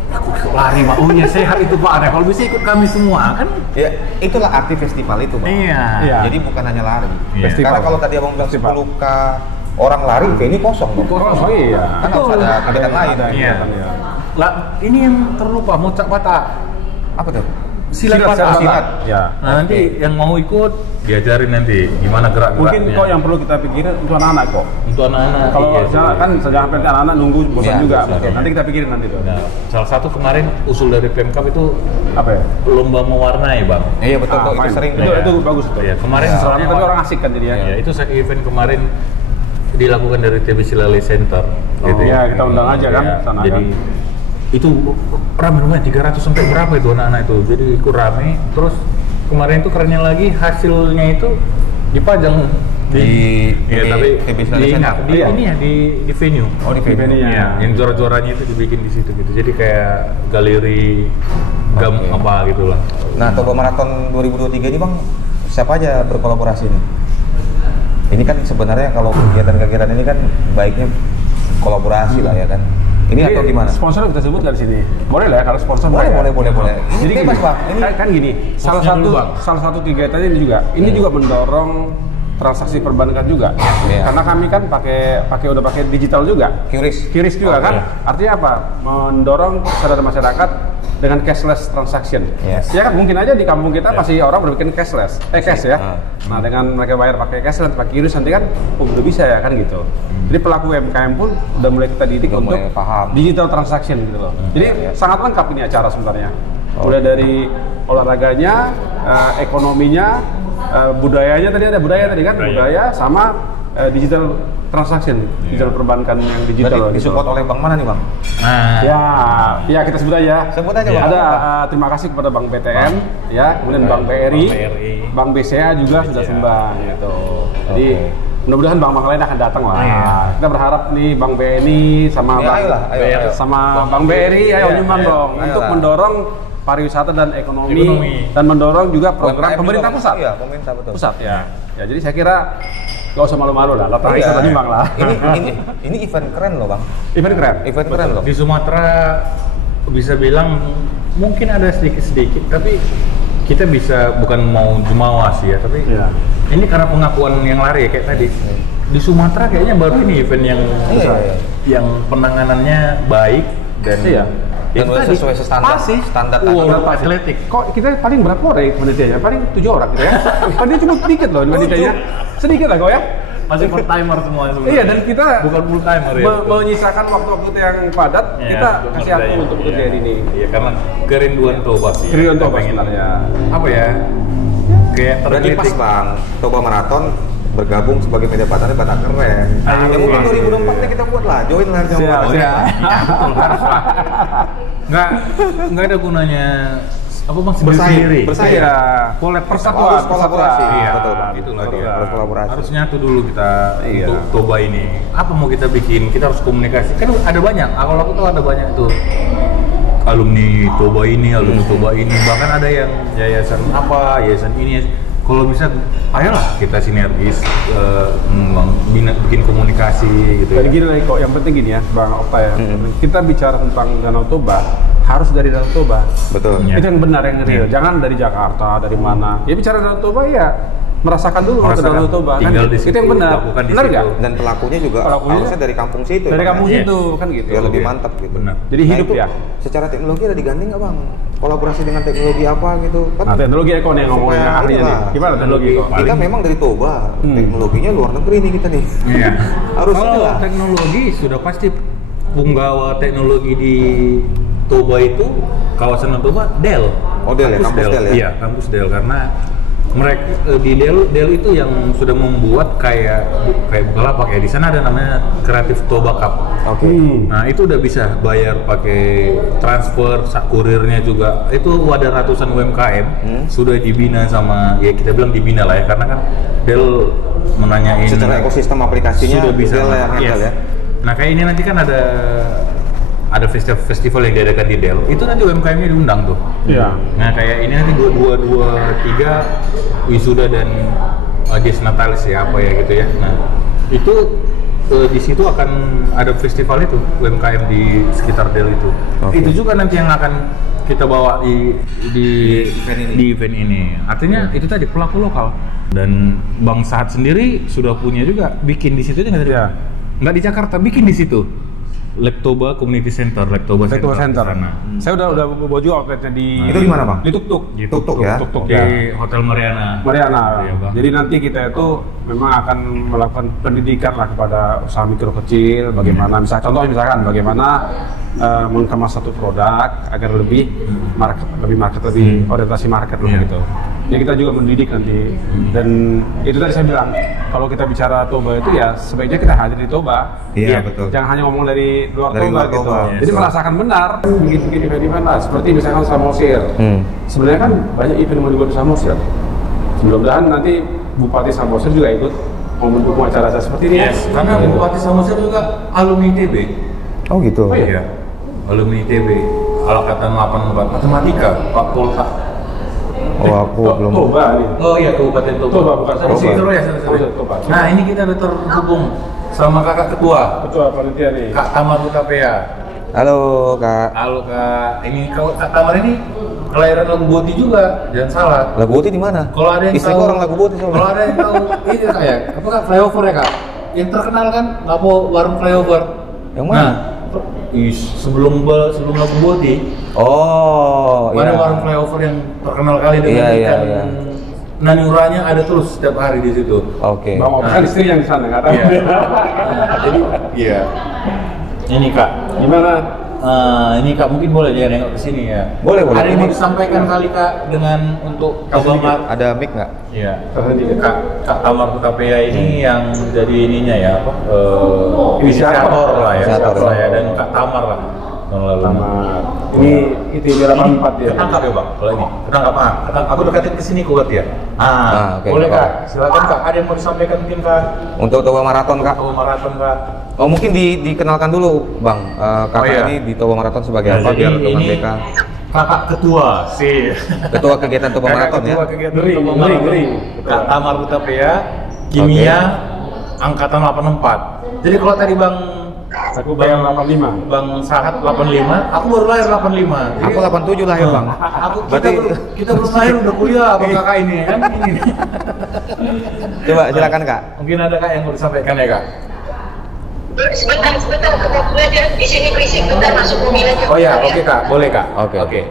Aku lari pak, oh iya sehat itu pak. Nah, kalau bisa ikut kami semua kan? Ya itulah arti festival itu bang. Iya. Jadi bukan hanya lari. Iya. Karena kalau tadi abang bilang 10K orang lari, venue kosong dong. Oh iya. Kan harus ada kegiatan lain. Iya. Lah, ini yang terlupa muncak bata. Apa tuh? Silat patah. Silat. Ya. Nah, nanti yang mau ikut diajarin nanti gimana gerak-geraknya. Mungkin kok yang perlu kita pikirin untuk anak-anak kok. Untuk anak-anak. Kalau kan jangan sampai anak-anak nunggu bosan Iya, juga. bosan. Nanti kita pikirin nanti tuh. Nah, salah satu kemarin usul dari Pemkab itu Apa ya? lomba mewarnai bang. Iya betul kok, itu fine. sering. Itu bagus itu. Ya, kemarin Ya. soalnya Tapi orang asik kan jadi ya. Ya, itu saya event kemarin dilakukan dari TBC Lale Center. Gitu Iya, kita undang aja kan Ya, sana jadi kan. itu ramai 300 sampai berapa itu anak-anak itu. Jadi ikut rame. Terus kemarin itu kerennya lagi hasilnya itu dipajang tapi TBC di Center. ini ya di venue. Oh di venue. venue. Iya, yang juara-juaranya itu dibikin di situ gitu. Jadi kayak galeri Oke. apa gitulah. Nah, Toba Marathon 2023 ini bang, siapa aja berkolaborasi nih? Ini kan sebenarnya kalau kegiatan-kegiatan ini kan baiknya kolaborasi lah ya kan. Ini atau gimana? Sponsor kita sebut nggak di sini? Boleh lah ya kalau sponsor. Boleh. Jadi Ini bebas bang. Ini kan gini, salah satu kegiatan ini juga, juga mendorong transaksi perbankan juga. Iya. Karena kami kan udah pakai digital juga. QRIS juga kan. Artinya apa? Mendorong kesadaran masyarakat dengan cashless transaction. Yes. Ya kan mungkin aja di kampung kita masih orang berpikir cash ya. Nah, dengan mereka bayar pakai cash dan pakai QRIS nanti kan udah bisa ya kan gitu. Jadi pelaku UMKM pun udah mulai kita didik Udah untuk mulai paham. digital transaction gitu loh. Jadi sangat lengkap ini acara sebenarnya. Mulai dari olahraganya, ekonominya, budayanya tadi ada budaya sama digital transaction, digital perbankan yang digital. Berarti disupport oleh bank mana nih bang? Nah, Ya kita sebut aja. Sebut aja, Bang. Ada terima kasih kepada Bank BTN, ya, kemudian Bank BRI, Bank BCA juga sudah sumbang gitu. Jadi mudah-mudahan bank-bank lain akan datang lah. Kita berharap nih Bank BNI sama Bank BRI ayo nyumbang dong untuk mendorong pariwisata dan ekonomi dan mendorong juga program pemerintah pusat. Iya, pemerintah betul. Pusat ya. Ya jadi saya kira gak usah malu-malu lah, datang kita nyumbang lah. Ini event keren loh bang. Event keren loh. di Sumatera bisa bilang mungkin ada sedikit, tapi kita bisa bukan mau jumawa sih ya, tapi ini karena pengakuan yang lari ya kayak tadi. Di Sumatera kayaknya baru ini event yang yang penanganannya baik dan Dan udah sesuai standar atletik. Kok kita paling berapa orang penelitiannya? Paling 7 orang gitu ya. Padahal cuma sedikit loh penelitiannya. Sedikit lah kok ya. Masih full timer semua sebenarnya. Iya, dan kita bukan full timer ya. Menyisakan waktu-waktu yang padat, kita kasih aku untuk bekerja ini. Iya, karena kerinduan Toba sih. Kerinduan Toba sebenarnya. Apa ya? Kayak berarti pas bang, Toba Marathon bergabung sebagai media partner Batak Keren. Ya mungkin 2024 kita buat lah, join lah sama Siap. Betul, harus lah. Nggak ada gunanya apa bang bersaing. Iya. Persatuan, harus kolaborasi. Iya, betul bang. itulah Betul, dia. harus kolaborasi. Harus nyatu dulu kita untuk Toba ini. Apa mau kita bikin? Kita harus komunikasi. Kan ada banyak. Kalau aku tahu ada banyak tuh alumni Toba ini, alumni Toba ini. Bahkan ada yang yayasan apa, yayasan ini. Kalau bisa, ayolah kita sinergis, bikin komunikasi gitu. Jadi gini lagi kok, yang penting gini ya, Bang Okta ya. Kita bicara tentang Danau Toba, harus dari Danau Toba. Betul. Itu yang benar, yang real. Jangan dari Jakarta, dari mana. Ya bicara Danau Toba ya, merasakan dulu ke Danau Toba. Tinggal kan? di situ, itu yang benar. Benar nggak? Dan pelakunya juga harusnya dari kampung situ. Dari kampung situ, kan gitu. Ya lebih mantap gitu. Benar. Jadi hidup itu, ya. Secara teknologi ada digandeng nggak bang? Kolaborasi dengan teknologi apa gitu? Kan Nah, teknologi Eko nih ngomongnya ahlinya nih. Gimana teknologi Eko? Kita memang dari Toba, teknologinya luar negeri nih kita nih. Iya. Harusnya Kalau lah. teknologi sudah pasti punggawa teknologi di Toba itu kawasan Toba Dell. Oh Dell ya, kampus Dell ya? Iya, kampus Dell karena mereka di Dell itu yang sudah membuat kayak Bukalapak ya. Di sana ada namanya Kreatif Toba Cup. Nah itu udah bisa bayar pakai transfer, kurirnya juga. Itu ada ratusan UMKM sudah dibina sama, ya kita bilang dibina lah ya, karena kan Dell menanyain secara ekosistem aplikasinya sudah bisa Dell yang handle ya. Nah kayak ini nanti kan ada festival yang diadakan di Dell, itu nanti UMKM-nya diundang tuh. Iya. Nah kayak ini nanti 3 wisuda dan Dies Natalis ya apa ya gitu ya. Nah itu di situ akan ada festival itu UMKM di sekitar Dell itu. Itu juga nanti yang akan kita bawa di event ini. Artinya itu tadi pelaku lokal, dan Bang Sahat sendiri sudah punya juga bikin di situ nggak tadi? Nggak di Jakarta, bikin di situ. Lektoba Community Center, Lektoba Center. Saya udah bawa juga outletnya di. Itu di mana Bang? Di Tuk-Tuk. Tuk-Tuk ya. Di Hotel Mariana. Ya, jadi nanti kita itu memang akan melakukan pendidikan lah kepada usaha mikro kecil, bagaimana misalkan bagaimana mengemas satu produk agar lebih orientasi market gitu. Jadi kita juga mendidik nanti, dan itu tadi saya bilang kalau kita bicara Toba itu ya sebaiknya kita hadir di Toba. Iya betul. Jangan hanya ngomong dari luar Toba gitu. Yes. Jadi merasakan benar bikin event lah, seperti misalkan Samosir. Sebenarnya kan banyak event yang mau dibuat di Samosir. Mudah-mudahan nanti Bupati Samosir juga ikut mau mendukung acara seperti ini. Yes, karena Bupati Samosir juga alumni ITB. Oh gitu. Oh iya. Alumni ITB, Angkatan 84 Matematika, Pak Polka. Oh aku belum. Toba nih. Oh iya, Kabupaten Toba. Toba bukan Toba. Ya, Toba. Nah, ini kita udah terhubung sama kakak ketua panitia nih. Kak Tamar Hutapea. Halo Kak. Halo Kak. Ini kalau Kak Tamar ini kelahiran Lagu Boti juga, jangan salah. Lagu Boti di mana? Kalau ada yang Istriku tahu, orang Lagu Boti soalnya. Kalau ada yang tahu, ini Kak ya. Apa Kak flyover ya Kak? Yang terkenal kan Lapo warung flyover. Yang mana? Nah, sebelum Lagu Boti. Oh, Ada iya. warung flyover yang terkenal kali dengan ikan nanyuranya ada terus setiap hari di situ. Oke. Bang Opa kan istri yang di sana nggak tahu. Jadi iya. Ini Kak, Gimana? ini Kak mungkin boleh dia nengok ke sini ya. Boleh. Ada yang mau disampaikan kali Kak dengan untuk Kak Tamar? Ada mic nggak? Iya. Kak Tamar Hutapea ini yang jadi ininya ya apa? Inisiator lah ya. Inisiator Saya dan Kak Tamar lah. Tamar. Ini ITB 84 ya. Ketangkap ya Bang, kalau ini. Ketangkap aku dekatin ke sini kuat ya. Oke. Boleh Kak. Silakan Kak. Ada yang mau disampaikan mungkin Kak? Untuk Toba Marathon Kak. Toba Marathon Kak. Oh mungkin dikenalkan dulu Bang. Kakak ini di Toba Marathon sebagai apa? Biar teman BK. Kakak ketua sih. Ketua kegiatan Toba Marathon ya. Ketua kegiatan Toba Marathon. Kak Tamar Hutapea, Kimia, Angkatan 84. Jadi kalau tadi Bang Aku bayar 85. Bang Sahat 85, aku baru lahir 85. Aku 87 lahir Bang. Kita belum lahir udah kuliah Abang Kakak ini kan. Coba silakan Kak. Mungkin ada Kak yang mau disampaikan ya Kak? Sebentar, ketua dia di sini berisik, bentar masuk mobil aja. Oh ya, oke Kak, boleh Kak. Oke.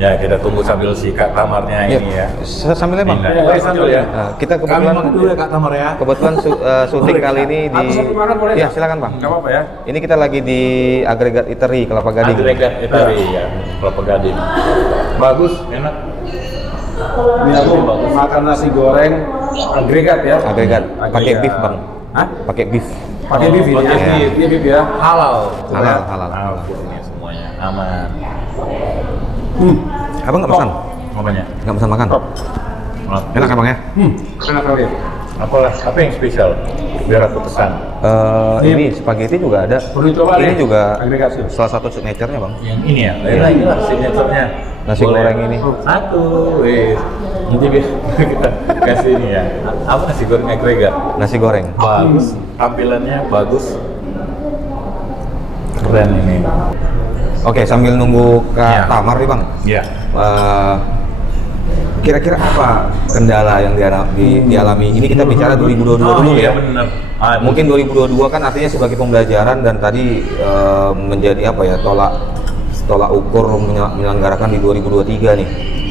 Ya kita tunggu sambil si Kak Tamarnya ini ya. Sambilnya Bang. Boleh sambil ya. Kita Kami kebetulan makan dulu ya Kak Tamar ya. Kebetulan syuting kali ini di. Aku sambil makan boleh? Ya silakan Bang. Nggak apa-apa ya. Ini kita lagi di Agregat Eatery Kelapa Gading. Agregat Eatery ya, Kelapa Gading. Bagus, enak. Ini aku makan nasi goreng agregat ya. Agregat. Pakai beef Bang. Hah? Pakai beef. Pakai beef ini. Ini beef ya. Halal. Halal. Ini semuanya aman. Abang nggak pesan? Apanya? Nggak pesan makan? Enak Abang ya? Enak kali. Apa yang spesial? Biar aku pesan. Ini spaghetti juga ada. Perlu coba Ini nih. juga Agregasi. salah satu signature-nya Bang. Yang ini ya? Inilah signature-nya. Nasi goreng ini. Satu, wih. Nanti kita kasih ini ya. Apa nasi goreng agregat? Nasi goreng. Bagus. Tampilannya bagus. Keren ini. Oke, sambil nunggu Kak Ya. Tamar nih Bang. Iya. Kira-kira apa kendala yang dialami? Ini kita bicara 2022 dulu ya. Bener. Mungkin 2022 kan artinya sebagai pembelajaran dan tadi menjadi apa ya, tolak ukur menyelenggarakan di 2023 nih.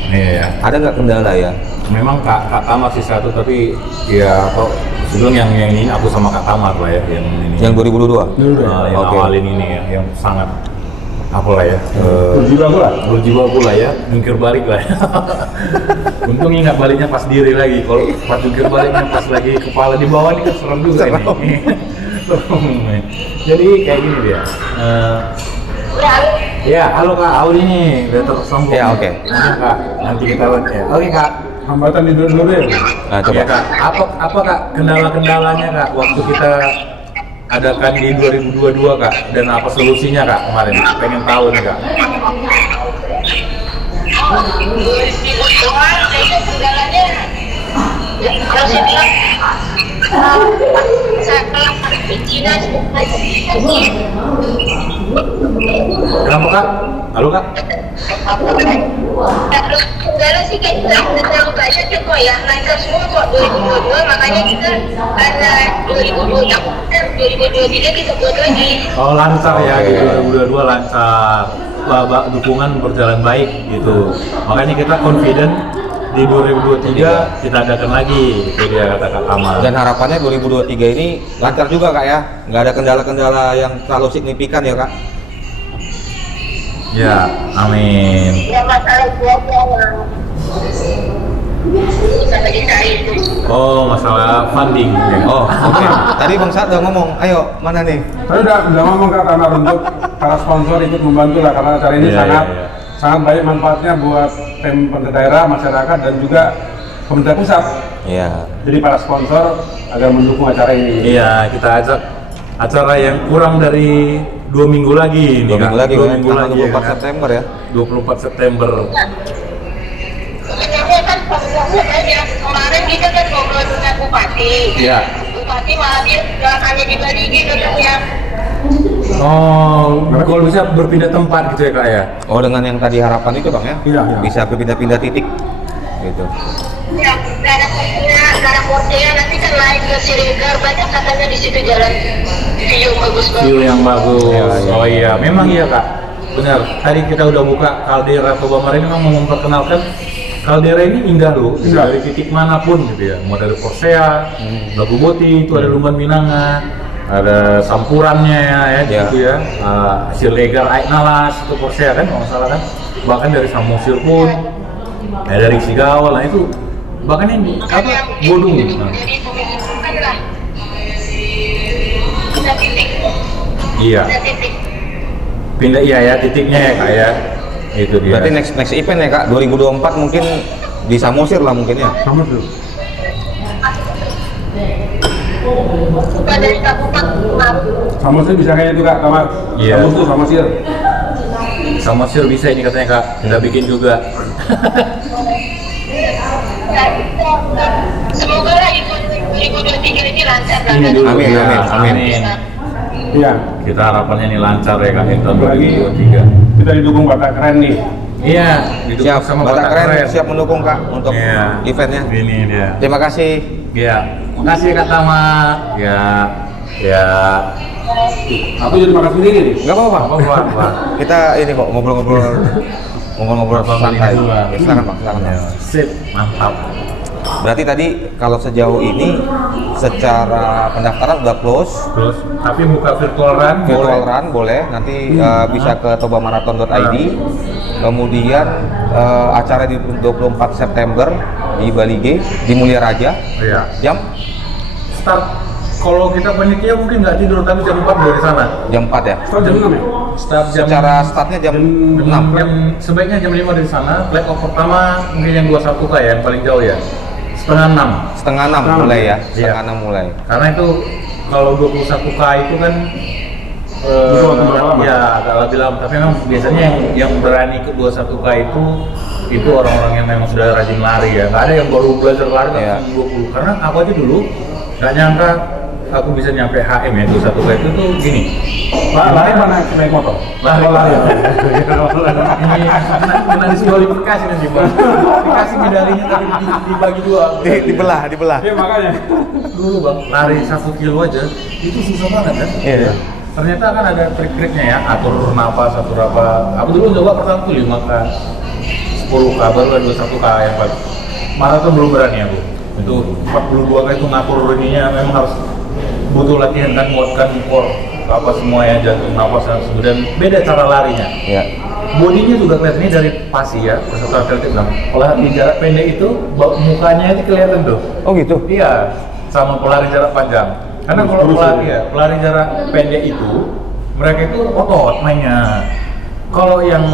Iya ya. Ada nggak kendala ya? Memang Kak Tamar sih satu, tapi ya kok sebelum yang ini aku sama Kak Tamar lah ya yang ini. Yang 2022? Yang Oke. awalin ini ya, yang sangat apalah ya, berjibaku lah ya, jungkir balik lah ya. Untung ingat baliknya pas diri lagi, kalau pas jungkir baliknya pas lagi kepala di bawah ini kan serem juga ini. Jadi kayak gini dia. Ya, halo Kak, Audi nih, udah tersambung. Ya, oke. Kak, nanti kita lihat ya. Oke Kak, Hambatan di dulu ya. Nah, coba. ya, Kak, apa Kak kendala-kendalanya Kak waktu kita adakan di 2022 Kak, dan apa solusinya Kak kemarin? Pengen tahu nih Kak. Kendalanya, kalau saya bilang, saya Cina Kenapa Kak? Halo Kak? kendala sih kayak kita terlalu banyak ya kok ya, lancar semua kok 2022, makanya kita karena 2023 kita buat lagi. Oh lancar ya, gitu 2022 lancar, dukungan berjalan baik gitu. Makanya kita confident di 2023 kita adakan lagi, itu dia kata Kak Kamal. Dan harapannya 2023 ini lancar juga Kak ya, nggak ada kendala-kendala yang terlalu signifikan ya Kak. Ya, amin. Ya masalah yang bisa lagi cari itu. Oh, masalah funding ya. Oh, oke. Tadi Bang Saad udah ngomong, ayo mana nih? Saya udah ngomong Kak, karena untuk para sponsor ikut membantu lah, karena acara ini sangat banyak manfaatnya buat pemerintah daerah, masyarakat, dan juga pemerintah pusat. Iya. Jadi para sponsor agar mendukung acara ini. Iya, kita ajak acara yang kurang dari 2 minggu lagi. 2 minggu lagi, 2 minggu tanggal lagi 24 kan? September ya. 24 September. Sebenarnya kan kemarin kita kan ngobrol dengan Bupati. Iya. Bupati malah dia nggak hanya dibagi gitu ya. Oh, kalau bisa berpindah tempat gitu ya Kak ya? Oh, dengan yang tadi harapan itu Bang ya? Iya. Bisa berpindah-pindah titik gitu. Ya, karena portnya nanti kan lain ke Siregar, banyak katanya di situ jalan view bagus banget. View yang bagus. Iya, iya. Oh iya, memang iya Kak. Benar. Tadi kita udah buka Caldera Toba ini, memang mau memperkenalkan Caldera ini indah loh, dari titik manapun gitu ya. Mau dari Korsea, Lagu Boti, itu ada Lumban Minanga, ada sampurannya ya, gitu ya. Siregar Aik-Nalas itu Korsea kan, kalau nggak salah kan. Bahkan dari Samosir pun, dari Sigawal, nah itu bahkan ini apa Bodung. Jadi pemilihan lah. Kita titik. Iya. Kita titik. Pindah iya ya titiknya ya Kak ya. Itu dia. Berarti next event ya Kak, 2024 mungkin di Samosir lah mungkin ya. Sama tuh. Bukan dari kabupaten. Sama sih bisa kayak itu Kak, Kamar. Iya. Sama tuh, sama sih. Samosir bisa ini katanya Kak. Kita bikin juga. Semoga lah itu 2023 ini lancar dan Ini dulu. Amin, ya. amin. Iya. Kita harapannya ini lancar ya Kak tahun Lagi 2023. kita didukung Batak Keren nih. Iya, didukung Siap, sama Batak Keren siap mendukung Kak untuk Iya. eventnya. Ini dia. Terima kasih. Iya. Makasih Kak Tama. Ya. Ya. Aku jadi makan sendiri nih. Enggak apa-apa. Apa? Kita ini kok ngobrol-ngobrol santai. Ya, silakan Bang, silakan Bang. Sip, mantap. Berarti tadi kalau sejauh ini secara pendaftaran udah close. Terus, tapi buka virtual run, Virtual run boleh, nanti bisa ke tobamarathon.id. Kemudian acara di 24 September di Bali G, di Mulia Raja. Iya. Jam Start. Kalau kita panitia mungkin nggak tidur, tapi jam 4 dari sana. jam 4 ya. Sekarang jam 6 ya? Start jam Secara startnya jam 6. sebaiknya jam 5 dari sana. Flight off pertama mungkin yang 21 K ya, yang paling jauh ya. Setengah 6. Setengah 6 mulai ya. Iya. Setengah 6 mulai. Karena itu kalau 21 K itu kan Butuh waktu berapa lama? ya agak lebih lama. Tapi memang biasanya yang berani ikut 21 K itu orang-orang yang memang sudah rajin lari ya. Nggak ada yang baru belajar lari Iya. langsung 20. Karena aku aja dulu nggak nyangka aku bisa nyampe HM ya 21 K itu tuh gini. Lari mana naik motor? Lari. Oh, lari. Ini kena diskualifikasi nanti Bang. Dikasih medalinya tapi dibagi dua. Dibelah. Iya makanya. Dulu Bang, lari 1 kilo aja itu susah banget kan? Iya. Ternyata kan ada trik-triknya ya, atur napas, atur apa. Aku dulu coba pertama tuh 5 K, 10 K, baru 21 K yang paling. Maraton belum berani aku. Itu 42 K itu ngatur ininya memang harus butuh latihan kan, kuatkan core. apa semuanya, jantung, napas, dan kemudian beda cara larinya. Iya. Bodinya juga kelihatan, ini dari PASI ya, Persatuan Atletik bilang, olahraga jarak pendek itu mukanya itu kelihatan tuh. Oh gitu? Iya, sama pelari jarak panjang. Karena kalau pelari jarak pendek itu, mereka itu otot mainnya. Kalau yang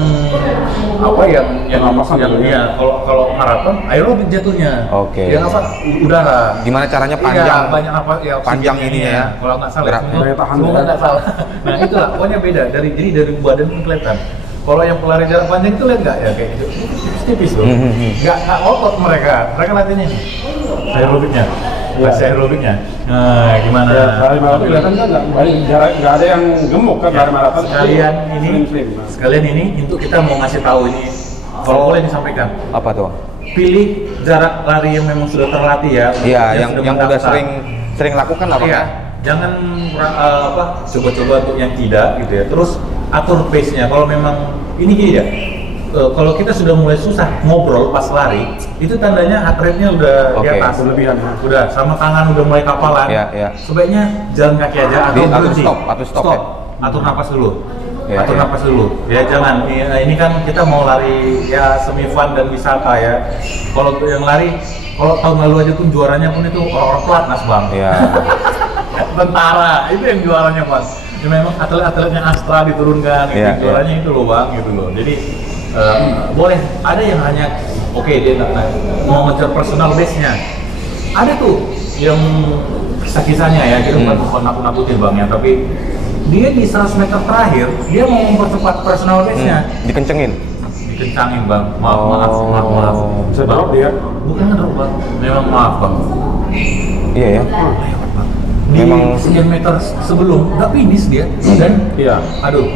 kalau maraton aerobik jatuhnya. Oke. Yang apa? Udara. Gimana caranya panjang? Iya, banyak apa ya? Panjang ininya ya. Kalau nggak salah. Daya tahan Semoga nggak salah. Nah itulah, pokoknya beda. Jadi dari badan pun kelihatan. Kalau yang pelari jarak panjang itu lihat nggak ya kayak gitu, tipis-tipis loh. Nggak otot mereka latihannya nih. Aerobiknya. Aerobiknya. Nah, gimana? Ya, lari maraton kelihatan kan nggak ada yang gemuk kan lari maraton. Sekalian ini untuk kita mau ngasih tahu ini, kalau boleh disampaikan. Apa tuh? Pilih jarak lari yang memang sudah terlatih ya. Iya, yang udah sering lakukan apa? Iya. Jangan coba-coba untuk yang tidak gitu ya. Terus atur pace-nya. Kalau memang ini gini ya. Kalau kita sudah mulai susah ngobrol pas lari, itu tandanya heart rate-nya udah di atas, berlebihan. Udah sama tangan udah mulai kapalan. Iya. Sebaiknya jalan kaki aja atau berhenti. Atau stop. Ya? Atur napas dulu. Atur napas dulu. Ya jangan. Ini kan kita mau lari ya semi fun dan wisata ya. Kalau untuk yang lari, kalau tahun lalu aja tuh juaranya pun itu orang-orang pelatnas bang. Iya. Tentara itu yang juaranya bang. Ya, memang atlet-atletnya Astra diturunkan, juaranya itu loh bang, gitu loh. Jadi boleh ada yang hanya dia mau ngejar personal base-nya. Ada tuh yang kisah-kisahnya ya, kita bukan nakut-nakutin bang ya, tapi dia di 100 meter terakhir dia mau mempercepat personal base-nya. Dikencengin bang, maaf. Saya drop dia? Bukan drop bang, memang maaf bang. Iya ya. Di sekian meter sebelum nggak finish dia dan aduh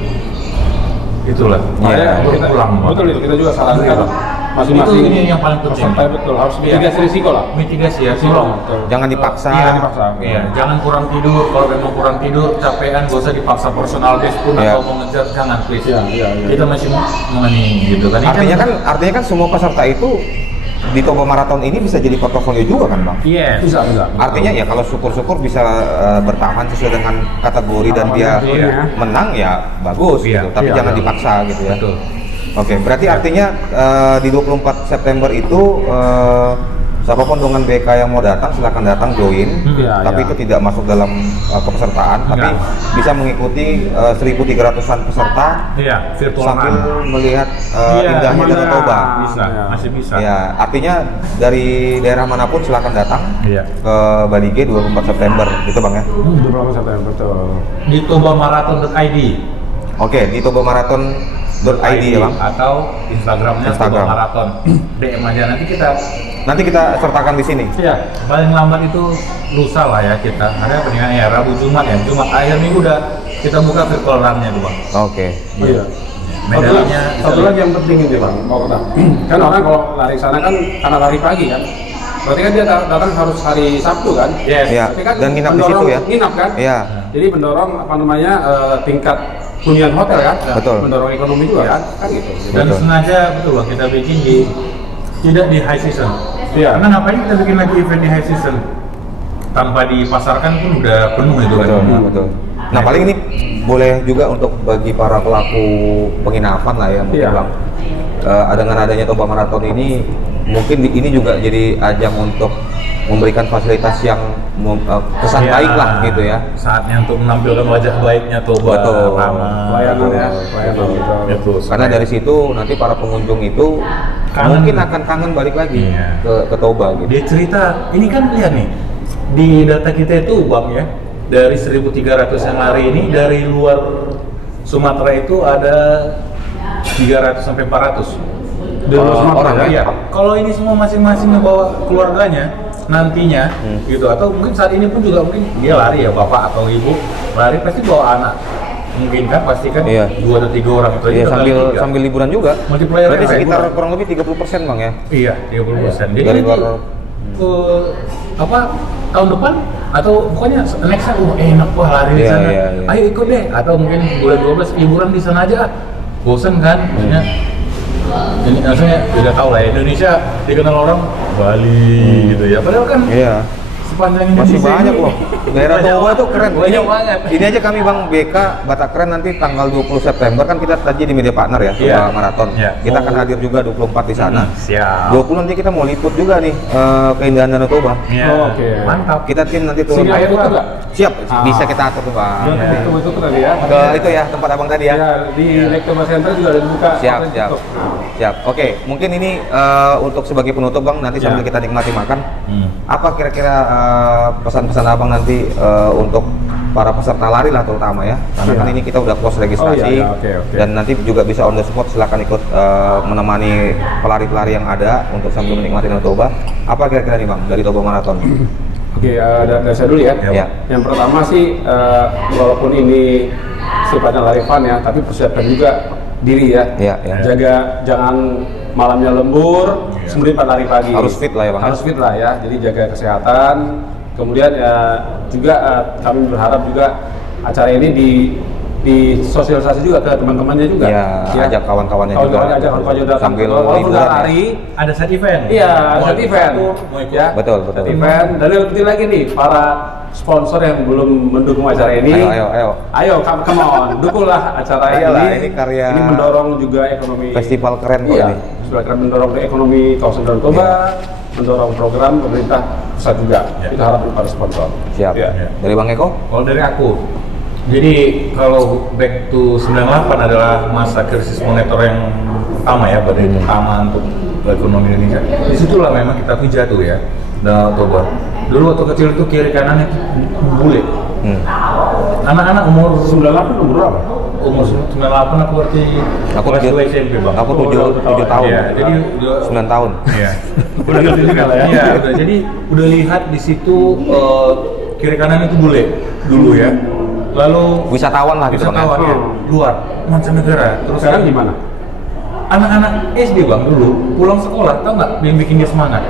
itulah kita pulang. Betul itu, kita juga sarankan masing-masing ini yang paling penting. Betul, harus mitigasi risiko lah. Mitigasi ya, tolong. Jangan dipaksa. Iya, jangan kurang tidur. Kalau memang kurang tidur, capean, gak usah dipaksa personal base pun atau mengejar, jangan please. Kita masih mengenai gitu kan. Artinya kan semua peserta itu di Toba Marathon ini bisa jadi portofolio juga kan bang? Iya. Bisa. Artinya ya kalau syukur-syukur bisa bertahan sesuai dengan kategori dan dia menang ya bagus gitu. Tapi jangan dipaksa gitu ya. Betul. Oke, berarti artinya di 24 September itu siapapun dengan BK yang mau datang silakan datang join, tapi itu tidak masuk dalam kepesertaan, tapi bisa mengikuti 1.300-an peserta virtual sambil melihat indahnya Danau Toba. Masih bisa. Ya, artinya dari daerah manapun silakan datang ke Bali G 24 September, gitu bang ya? 24 September betul. Di tobamarathon.id. Oke, di tobamarathon.id ya bang? Atau Instagram. Toba Marathon. DM aja Nanti kita sertakan di sini. Iya, paling lambat itu lusa lah ya kita. Ada peningan ya Rabu Jumat ya. Jumat akhir minggu udah kita buka virtual run-nya tuh bang. Oke. Iya. Satu lagi yang penting itu bang, mau kata. Kan orang kalau lari sana kan karena lari pagi kan. Berarti kan dia datang harus hari Sabtu kan? Yes. Ya. Kan Dan nginap di situ ya? Nginap kan? Iya. Jadi mendorong tingkat hunian hotel kan? Betul. Mendorong ekonomi juga kan gitu. Dan sengaja betul bang kita bikin tidak di high season. Iya. Karena ngapain kita bikin lagi event di high season? Tanpa dipasarkan pun udah penuh itu kan. Betul. Nah paling ini boleh juga untuk bagi para pelaku penginapan lah ya mungkin bang. Dengan adanya Toba Marathon ini mungkin ini juga jadi ajang untuk memberikan fasilitas yang kesan baik lah gitu ya. Saatnya untuk menampilkan wajah baiknya Toba. Pelayanan ya. Betul. Karena dari situ nanti para pengunjung itu mungkin akan kangen balik lagi ke Toba gitu. Dia cerita, ini kan lihat nih di data kita itu bang ya, dari 1.300 yang lari ini dari luar Sumatera itu ada 300 sampai 400 orang ya. Kalau ini semua masing-masing ngebawa keluarganya nantinya gitu, atau mungkin saat ini pun juga mungkin dia lari ya bapak atau ibu lari pasti bawa anak, mungkin kan pasti kan 2 atau 3 orang itu sambil liburan juga. Multiplier berarti sekitar kurang lebih 30% bang ya? Iya 30%. Jadi dari luar tahun depan atau pokoknya next time enak wah lari di sana. Ayo ikut deh, atau mungkin bulan 12 liburan di sana aja. Bosan kan maksudnya. Ini saya udah tahu lah Indonesia dikenal orang Bali gitu ya. Padahal kan sepanjang Masih Indonesia banyak ini. loh. Daerah Toba itu keren. Banyak banget. Ini aja kami Bang BK Batak Keren nanti tanggal 20 September kan kita tadi di media partner ya, Iya. Toba Marathon. Iya. Kita akan hadir juga 24 di sana. Siap. 20 nanti kita mau liput juga nih keindahan Danau Toba. Ya. Oh, oke. Mantap. Kita tim nanti turun. Sini air itu nggak? Siap, Ah. bisa kita atur tuh Bang. Itu tadi ya. Ke itu ya tempat Abang tadi ya. Ya, di Lake Toba Center juga ada dibuka. Siap, Hotel siap. tutup. Siap. Oke, mungkin ini untuk sebagai penutup Bang, nanti sambil kita nikmati makan. Apa kira-kira pesan-pesan Abang nanti untuk para peserta lari lah terutama ya? Karena kan ini kita udah close registrasi Oke. dan nanti juga bisa on the spot, silakan ikut menemani pelari-pelari yang ada untuk sambil menikmati Danau Toba. Apa kira-kira nih Bang dari Toba Marathon? Oke, dari saya dulu ya. Ya. Yang pertama sih, walaupun ini sifatnya lari fun ya, tapi persiapkan juga diri ya. Ya. Jaga, jangan malamnya lembur, kemudian lari pagi. Harus fit lah ya Bang. Harus fit lah ya, jadi jaga kesehatan. Kemudian ya juga kami berharap juga acara ini disosialisasi juga ke teman-temannya juga. Ya, ajak kawan-kawannya juga. Ajak kawan-kawannya datang. Sambil Walaupun liburan nggak ya. lari, Ada side event. iya, ada event. Mau ikut. Ya, Betul. side event. Dan yang penting lagi nih, para sponsor yang belum mendukung acara ini, Ayo. come on, dukunglah acara Iyalah, ini. ini karya Ini mendorong juga ekonomi. Festival keren kok Iya, ini. festival keren mendorong ekonomi kawasan Danau Toba, mendorong program pemerintah pusat juga. Kita harap para sponsor. Siap. Ya. Dari Bang Eko? Kalau dari aku, jadi kalau back to 98 adalah masa krisis moneter yang utama ya, badai utama untuk ekonomi Indonesia. Disitulah memang kita tuh jatuh ya, Danau Toba. Dulu waktu kecil itu kiri kanan itu bule. Anak-anak umur 98 umur berapa? umur 98 aku berarti Aku kelas 7 2 SMP Bang. Aku 7 tahun. Iya, jadi 9 tahun. Iya. Udah ngerti juga lah ya. Iya, udah. Jadi udah lihat di situ kiri kanan itu bule dulu ya. Lalu Wisatawan lah gitu Bang. wisatawan ya, luar mancanegara. Terus Sekarang gimana? anak-anak SD Bang dulu pulang sekolah, tau nggak yang bikin dia semangat?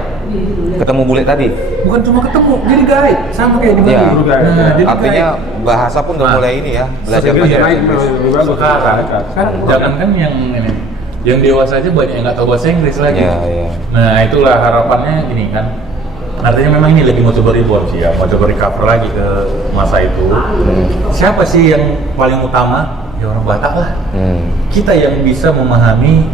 Ketemu bule tadi. Bukan cuma ketemu, jadi guide sama kayak di Iya. Bandung. Nah, jadi Artinya bahasa pun udah Nah, mulai ini ya, belajar Sekarang belajar. sekarang jangan kan yang ini, yang dewasa aja banyak yang nggak tahu bahasa Inggris lagi. Iya. Nah itulah harapannya gini kan. Artinya memang ini lagi mau coba rebound sih ya, mau coba recover lagi ke masa itu. Siapa sih yang paling utama? Ya orang Batak lah. Kita yang bisa memahami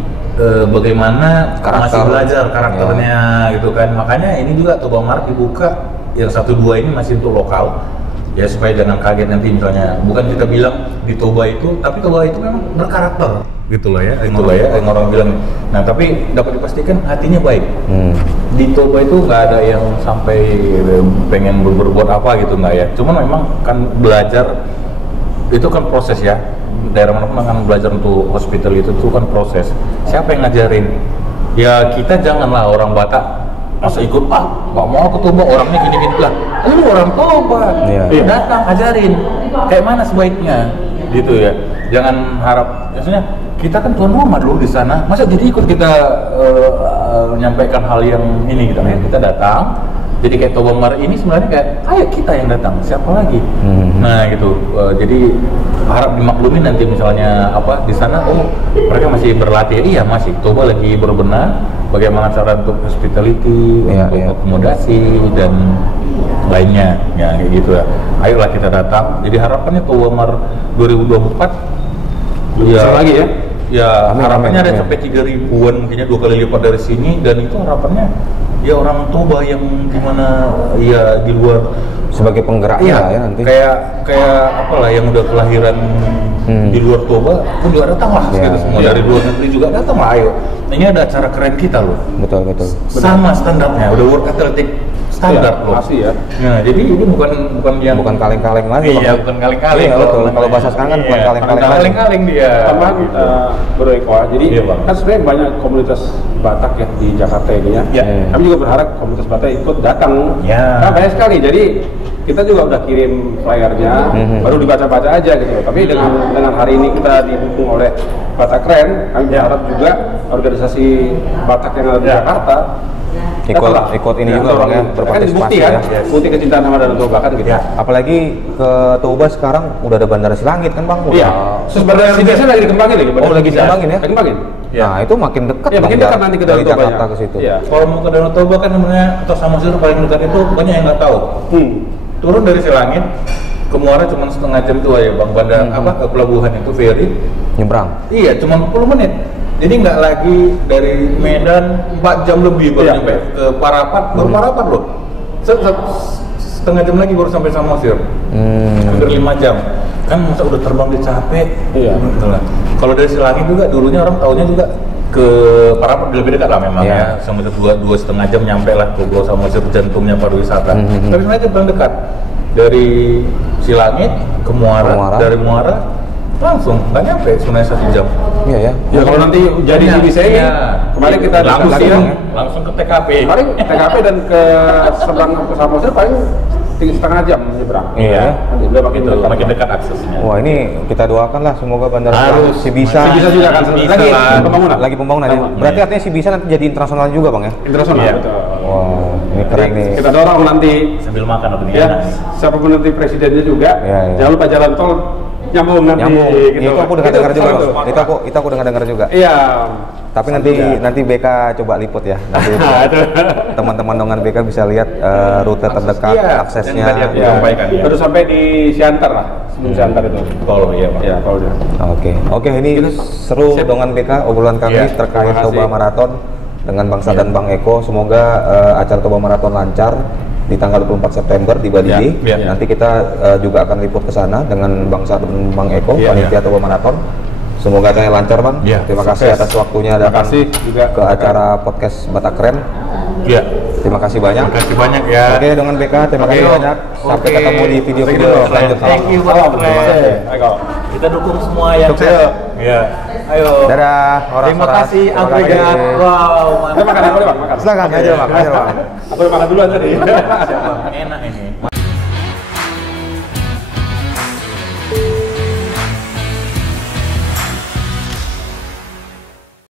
bagaimana Karakter. masih belajar karakternya gitu kan. Makanya ini juga Toba Mart dibuka yang 1-2 ini masih untuk lokal. Ya supaya jangan kaget nanti misalnya, bukan kita bilang di Toba itu, tapi Toba itu memang berkarakter gitu loh ya, itulah ya yang orang bilang. Nah tapi dapat dipastikan hatinya baik. Di Toba itu nggak ada yang sampai pengen berbuat apa gitu, nggak ya. Cuman memang kan belajar itu kan proses ya. Daerah mana kan belajar untuk hospital itu tuh kan proses. Siapa yang ngajarin? Ya kita janganlah orang Batak masa ikut nggak mau ke Toba, orangnya gini-gini lah. Lu orang Toba, Iya. datang ajarin kayak mana sebaiknya, gitu ya. Jangan harap, biasanya kita kan tuan rumah dulu di sana, masa jadi ikut kita menyampaikan hal yang ini gitu. Kita datang, jadi kayak Toba Mart ini sebenarnya kayak ayo kita yang datang, siapa lagi? Nah gitu. Jadi harap dimaklumin nanti misalnya apa di sana, oh mereka masih berlatih, iya masih. Toba lagi berbenah bagaimana cara untuk hospitality, untuk akomodasi dan lainnya, ya kayak gitu ya. Ayolah kita datang. Jadi harapannya Toba Mart 2024 ya lagi ya. Ya harapannya ada sampai 3.000-an, mungkinnya 2 kali lipat dari sini, dan itu harapannya ya orang Toba yang dimana ya di luar Sebagai penggeraknya ya nanti. kayak apalah yang udah kelahiran di luar Toba pun juga datang lah, gitu semua dari luar negeri juga datang lah. Ayo, ini ada acara keren kita loh, Betul. sama standarnya, udah World Athletic standar loh. Pasti ya. Nah, jadi ini bukan yang Bukan kaleng-kaleng lagi. iya, Bang. bukan kaleng-kaleng. Iya, betul. Kalau bahasa sekarang kan bukan kaleng-kaleng lagi. kaleng-kaleng dia. Tambahan Gitu. Bro Eko, jadi Iya, Bang. kan sebenarnya banyak komunitas Batak ya di Jakarta ini ya. Iya. Kami juga berharap komunitas Batak ikut datang. Iya. Nah, banyak sekali. Jadi kita juga udah kirim flyernya, baru dibaca-baca aja gitu. Tapi dengan hari ini kita didukung oleh Batak Keren, kami berharap juga organisasi Batak yang ada di Jakarta ikut ini juga Bang ya, berpartisipasi kan, ya. Bukti kecintaan sama Danau Toba kan gitu. Ya. Apalagi ke Toba sekarang udah ada Bandara Silangit kan Bang? Iya. Terus Bandara Silangit lagi dikembangin lagi. Oh lagi dikembangin ya? Dikembangin. Ya. Nah itu makin dekat. Ya makin dekat nanti ke Danau Toba. Jakarta ke situ. Iya. Kalau mau ke Danau Toba kan sebenarnya atau Samosir paling dekat itu banyak yang nggak tahu. Turun dari Silangit ke Muara cuma setengah jam tuh ya Bang. Bandara ke pelabuhan itu ferry. Nyebrang. Iya, cuma 10 menit. Jadi nggak lagi dari Medan 4 jam lebih baru nyampe ke Parapat, baru Parapat loh. Setengah jam lagi baru sampai Samosir. Hampir 5 jam. Kan masa udah terbang dia capek. Iya. Kalau dari Silangit juga dulunya orang taunya juga ke Parapat lebih dekat lah memang ya. Samosir 2,5 jam nyampe lah ke Pulau Samosir, jantungnya pariwisata. Tapi sebenarnya paling dekat dari Silangit ke Muara. Dari Muara langsung nggak nyampe sebenarnya 1 jam. Iya ya. Ya kalau nanti jadi bisa ini, kemarin kita langsung ke TKP. Kemarin TKP dan ke seberang ke Samosir paling 3,5 jam menyeberang. Iya. Udah makin dekat aksesnya. Wah ini kita doakan lah semoga bandara harus bisa juga kan lagi pembangunan ya. Berarti artinya si bisa nanti jadi internasional juga Bang ya? Internasional. Iya. Betul. Wah ini keren nih. Kita dorong nanti sambil makan atau ya. Siapapun nanti presidennya juga. Jangan lupa jalan tol nyambung nanti. Gitu. Itu aku dengar juga. Itu aku dengar juga. Iya. Tapi nanti BK coba liput ya. Nanti teman-teman dengan BK bisa lihat rute terdekat, aksesnya. Baru sampai di Siantar lah, sebelum Siantar itu. Tol ya Pak. Iya, tol. Oke, ini seru dengan BK obrolan kami terkait Toba Marathon dengan Bang Sad dan Bang Eko. Semoga acara Toba Marathon lancar di tanggal 24 September di Bali. Nanti kita juga akan liput ke sana dengan Bang Sad dan Bang Eko, panitia Toba Marathon. Semoga acaranya lancar Bang. Terima kasih atas waktunya datang juga ke acara podcast Batak Keren. Terima kasih banyak. Terima kasih banyak ya. Oke, dengan BK terima kasih banyak. Sampai ketemu di video-video selanjutnya. Thank you banget. Kita dukung semua yang sukses. Iya. Ayo. Dadah. Terima kasih agregat. Wow. Makan apa Bang? Silakan aja Bang. Aku makan duluan tadi. Enak ini.